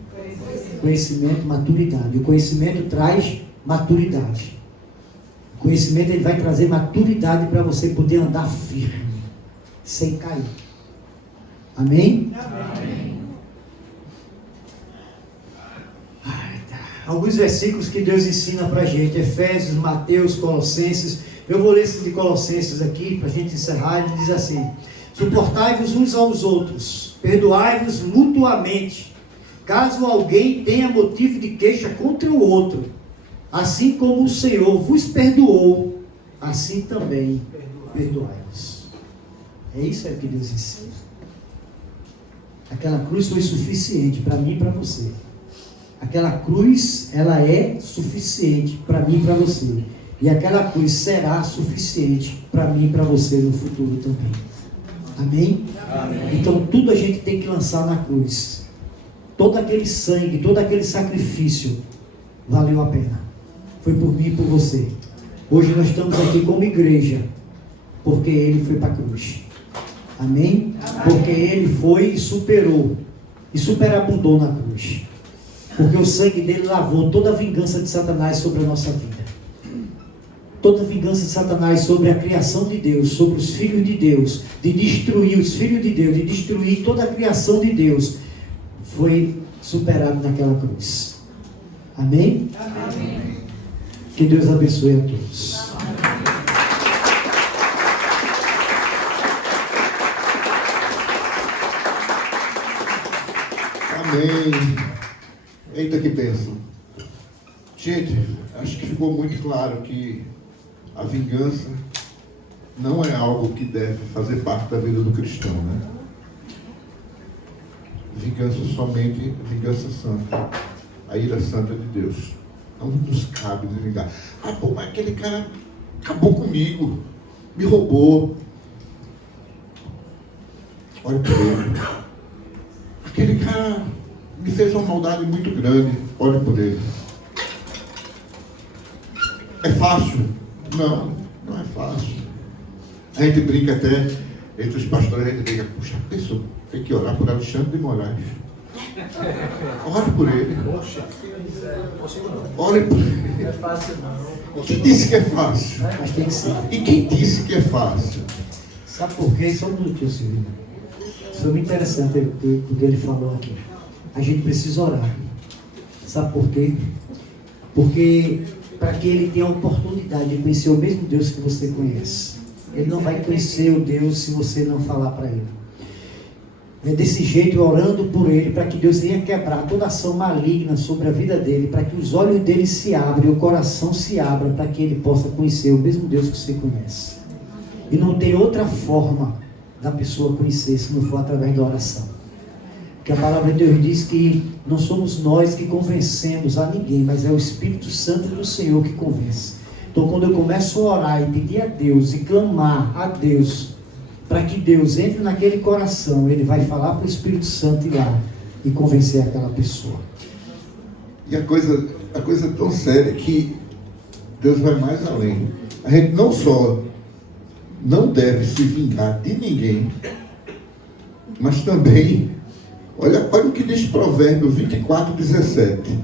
conhecimento, maturidade. O conhecimento traz maturidade. O conhecimento ele vai trazer maturidade para você poder andar firme, sem cair. Amém? Amém. Alguns versículos que Deus ensina para a gente, Efésios, Mateus, Colossenses. Eu vou ler esse de Colossenses aqui, para a gente encerrar. Ele diz assim, suportai-vos uns aos outros, perdoai-vos mutuamente, caso alguém tenha motivo de queixa contra o outro, assim como o Senhor vos perdoou, assim também perdoai-vos. É isso que Deus ensina. Aquela cruz foi suficiente para mim e para você. Aquela cruz, ela é suficiente para mim e para você. E aquela cruz será suficiente para mim e para você no futuro também. Amém? Amém? Então tudo a gente tem que lançar na cruz. Todo aquele sangue, todo aquele sacrifício valeu a pena. Foi por mim e por você. Hoje nós estamos aqui como igreja, porque ele foi para a cruz. Amém? Porque ele foi e superou. E superabundou na cruz. Porque o sangue dele lavou toda a vingança de Satanás sobre a nossa vida. Toda a vingança de Satanás sobre a criação de Deus, sobre os filhos de Deus, de destruir os filhos de Deus, de destruir toda a criação de Deus, foi superado naquela cruz. Amém? Amém. Que Deus abençoe a todos. Amém. Eita que bênção. Gente, acho que ficou muito claro que a vingança não é algo que deve fazer parte da vida do cristão, né? Vingança somente, vingança santa, a ira santa de Deus. Não nos cabe de vingar. Mas aquele cara acabou comigo, me roubou. Olha por ele. Aquele cara me fez uma maldade muito grande. Olhe por ele. É fácil? Não, não é fácil. A gente brinca até, entre os pastores, a gente brinca, puxa, pessoa, tem que orar por Alexandre de Moraes. Ore por ele. Poxa, Ore por ele. não é fácil não. Quem disse que é fácil? Mas tem que ser. E quem disse que é fácil? Sabe por quê? Só um minutinho, Silvio. Isso foi muito interessante o que ele falou aqui. A gente precisa orar. Sabe por quê? Porque para que ele tenha a oportunidade de conhecer o mesmo Deus que você conhece. Ele não vai conhecer o Deus se você não falar para ele. É desse jeito, orando por ele, para que Deus venha quebrar toda ação maligna sobre a vida dele, para que os olhos dele se abram, o coração se abra, para que ele possa conhecer o mesmo Deus que você conhece. E não tem outra forma da pessoa conhecer se não for através da oração. Porque a palavra de Deus diz que não somos nós que convencemos a ninguém, mas é o Espírito Santo do Senhor que convence. Então, quando eu começo a orar e pedir a Deus e clamar a Deus, para que Deus entre naquele coração, ele vai falar para o Espírito Santo ir lá e convencer aquela pessoa. E a coisa tão séria é que Deus vai mais além. A gente não só não deve se vingar de ninguém, mas também, olha o que diz Provérbios 24:17.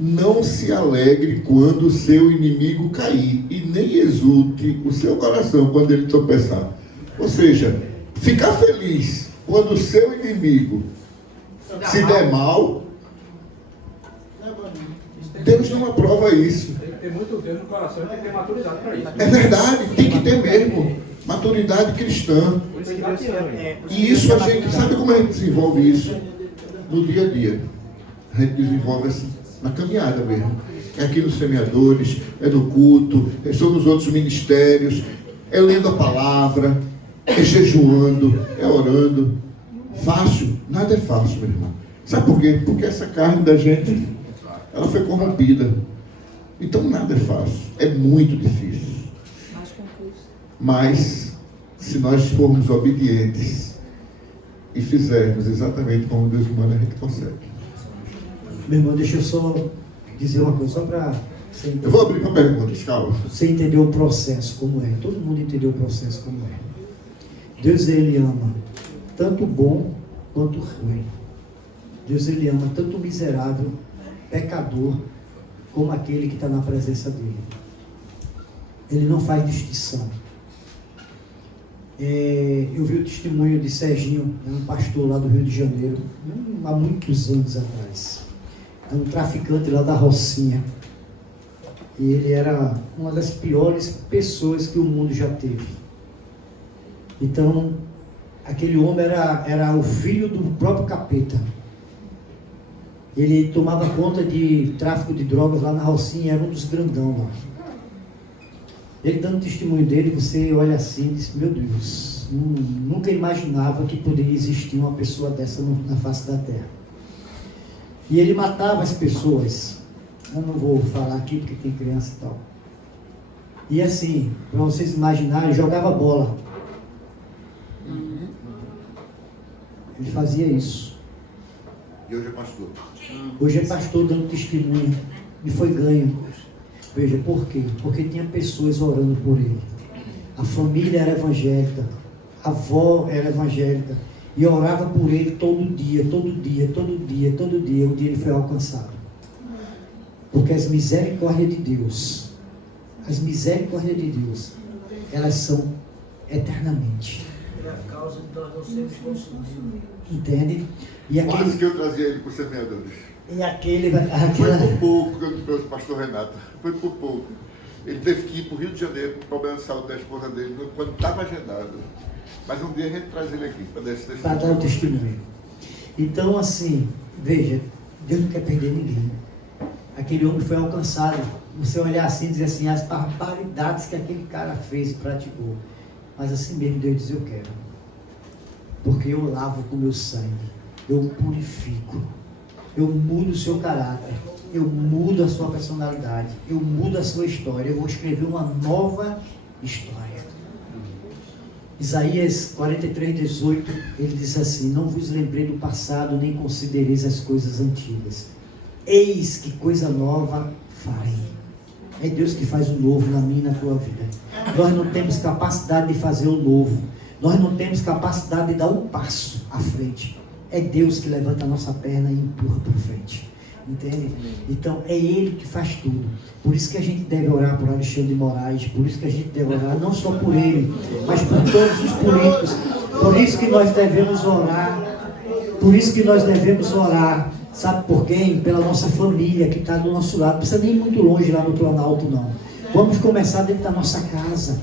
Não se alegre quando o seu inimigo cair, e nem exulte o seu coração quando ele tropeçar. Ou seja, ficar feliz quando o seu inimigo se der mal, Deus não aprova isso. Tem que ter muito Deus no coração e tem que ter maturidade para isso. É verdade, tem que ter mesmo maturidade cristã. Por isso que Deus se ama. E isso a gente, sabe como a gente desenvolve isso? No dia a dia. A gente desenvolve assim, na caminhada mesmo. É aqui nos semeadores, é no culto, são nos outros ministérios, é lendo a palavra, é jejuando, é orando. Fácil? Nada é fácil, meu irmão. Sabe por quê? Porque essa carne da gente, ela foi corrompida. Então nada é fácil. É muito difícil. Mas, se nós formos obedientes e fizermos exatamente como Deus manda, a gente consegue. Meu irmão, deixa eu só dizer uma coisa, só para você entender. Eu vou abrir para perguntas, calma. Você entendeu o processo como é. Todo mundo entendeu o processo como é. Deus, ele ama tanto o bom quanto o ruim. Deus, ele ama tanto o miserável, pecador, como aquele que está na presença dele. Ele não faz distinção. Eu vi o testemunho de Serginho, um pastor lá do Rio de Janeiro, há muitos anos atrás. Um traficante lá da Rocinha. E ele era uma das piores pessoas que o mundo já teve. Então, aquele homem era o filho do próprio capeta. Ele tomava conta de tráfico de drogas lá na Rocinha, era um dos grandão lá. Ele dando o testemunho dele, você olha assim e diz, meu Deus, nunca imaginava que poderia existir uma pessoa dessa na face da terra. E ele matava as pessoas. Eu não vou falar aqui porque tem criança e tal. E assim, para vocês imaginarem, jogava bola. Ele fazia isso. E hoje é pastor. Hoje é pastor dando testemunho. E foi ganho. Veja, por quê? Porque tinha pessoas orando por ele. A família era evangélica. A avó era evangélica. E orava por ele todo dia, todo dia, todo dia, todo dia. Um dia ele foi alcançado. Porque as misericórdias de Deus, elas são eternamente. É a causa de nós não sermos consumidos. Entende? Quase que eu trazia ele para os semeadores. E aquele... Foi por pouco que eu trouxe o pastor Renato. Foi por pouco. Ele teve que ir para o Rio de Janeiro por problema de saúde da esposa dele, quando estava agendado. Mas um dia a gente traz ele aqui para dar esse testemunho. Para dar o testemunho. Então, assim, veja, Deus não quer perder ninguém. Aquele homem foi alcançado. Você olhar assim e dizer assim, as barbaridades que aquele cara fez e praticou. Mas assim mesmo Deus diz, eu quero. Porque eu lavo com meu sangue. Eu purifico. Eu mudo o seu caráter. Eu mudo a sua personalidade. Eu mudo a sua história. Eu vou escrever uma nova história. Isaías 43:18, ele diz assim, não vos lembrei do passado, nem considereis as coisas antigas. Eis que coisa nova farei. É Deus que faz o novo na minha e na tua vida. Nós não temos capacidade de fazer o novo. Nós não temos capacidade de dar um passo à frente. É Deus que levanta a nossa perna e empurra para frente. Entende? Então é Ele que faz tudo. Por isso que a gente deve orar por Alexandre de Moraes, por isso que a gente deve orar não só por ele, mas por todos os políticos. Por isso que nós devemos orar. Por isso que nós devemos orar. Sabe por quem? Pela nossa família que está do nosso lado. Não precisa nem ir muito longe lá no Planalto, não. Vamos começar dentro da nossa casa.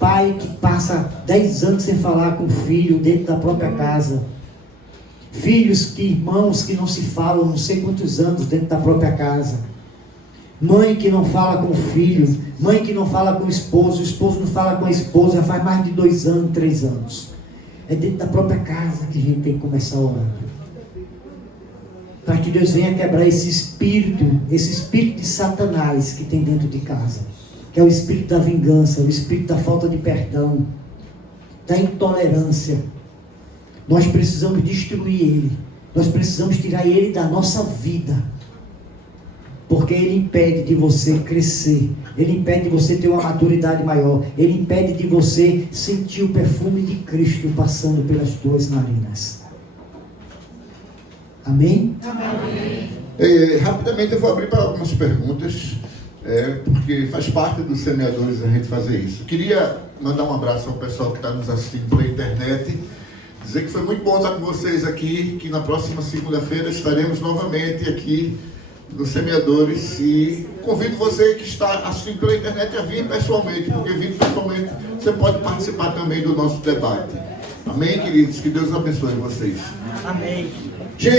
Pai que passa 10 anos sem falar com o filho dentro da própria casa. Irmãos que não se falam não sei quantos anos dentro da própria casa. Mãe que não fala com o filho, mãe que não fala com o esposo não fala com a esposa já faz mais de 2 anos, 3 anos. É dentro da própria casa que a gente tem que começar a orar. Para que Deus venha quebrar esse espírito de Satanás que tem dentro de casa. Que é o espírito da vingança, o espírito da falta de perdão, da intolerância. Nós precisamos destruir ele. Nós precisamos tirar ele da nossa vida. Porque ele impede de você crescer. Ele impede de você ter uma maturidade maior. Ele impede de você sentir o perfume de Cristo passando pelas tuas narinas. Amém? Amém. Rapidamente eu vou abrir para algumas perguntas. Porque faz parte dos semeadores a gente fazer isso. Queria mandar um abraço ao pessoal que está nos assistindo pela internet. Dizer que foi muito bom estar com vocês aqui, que na próxima segunda-feira estaremos novamente aqui nos Semeadores, e convido você que está assistindo pela internet a vir pessoalmente, porque vindo pessoalmente você pode participar também do nosso debate. Amém, queridos? Que Deus abençoe vocês. Amém.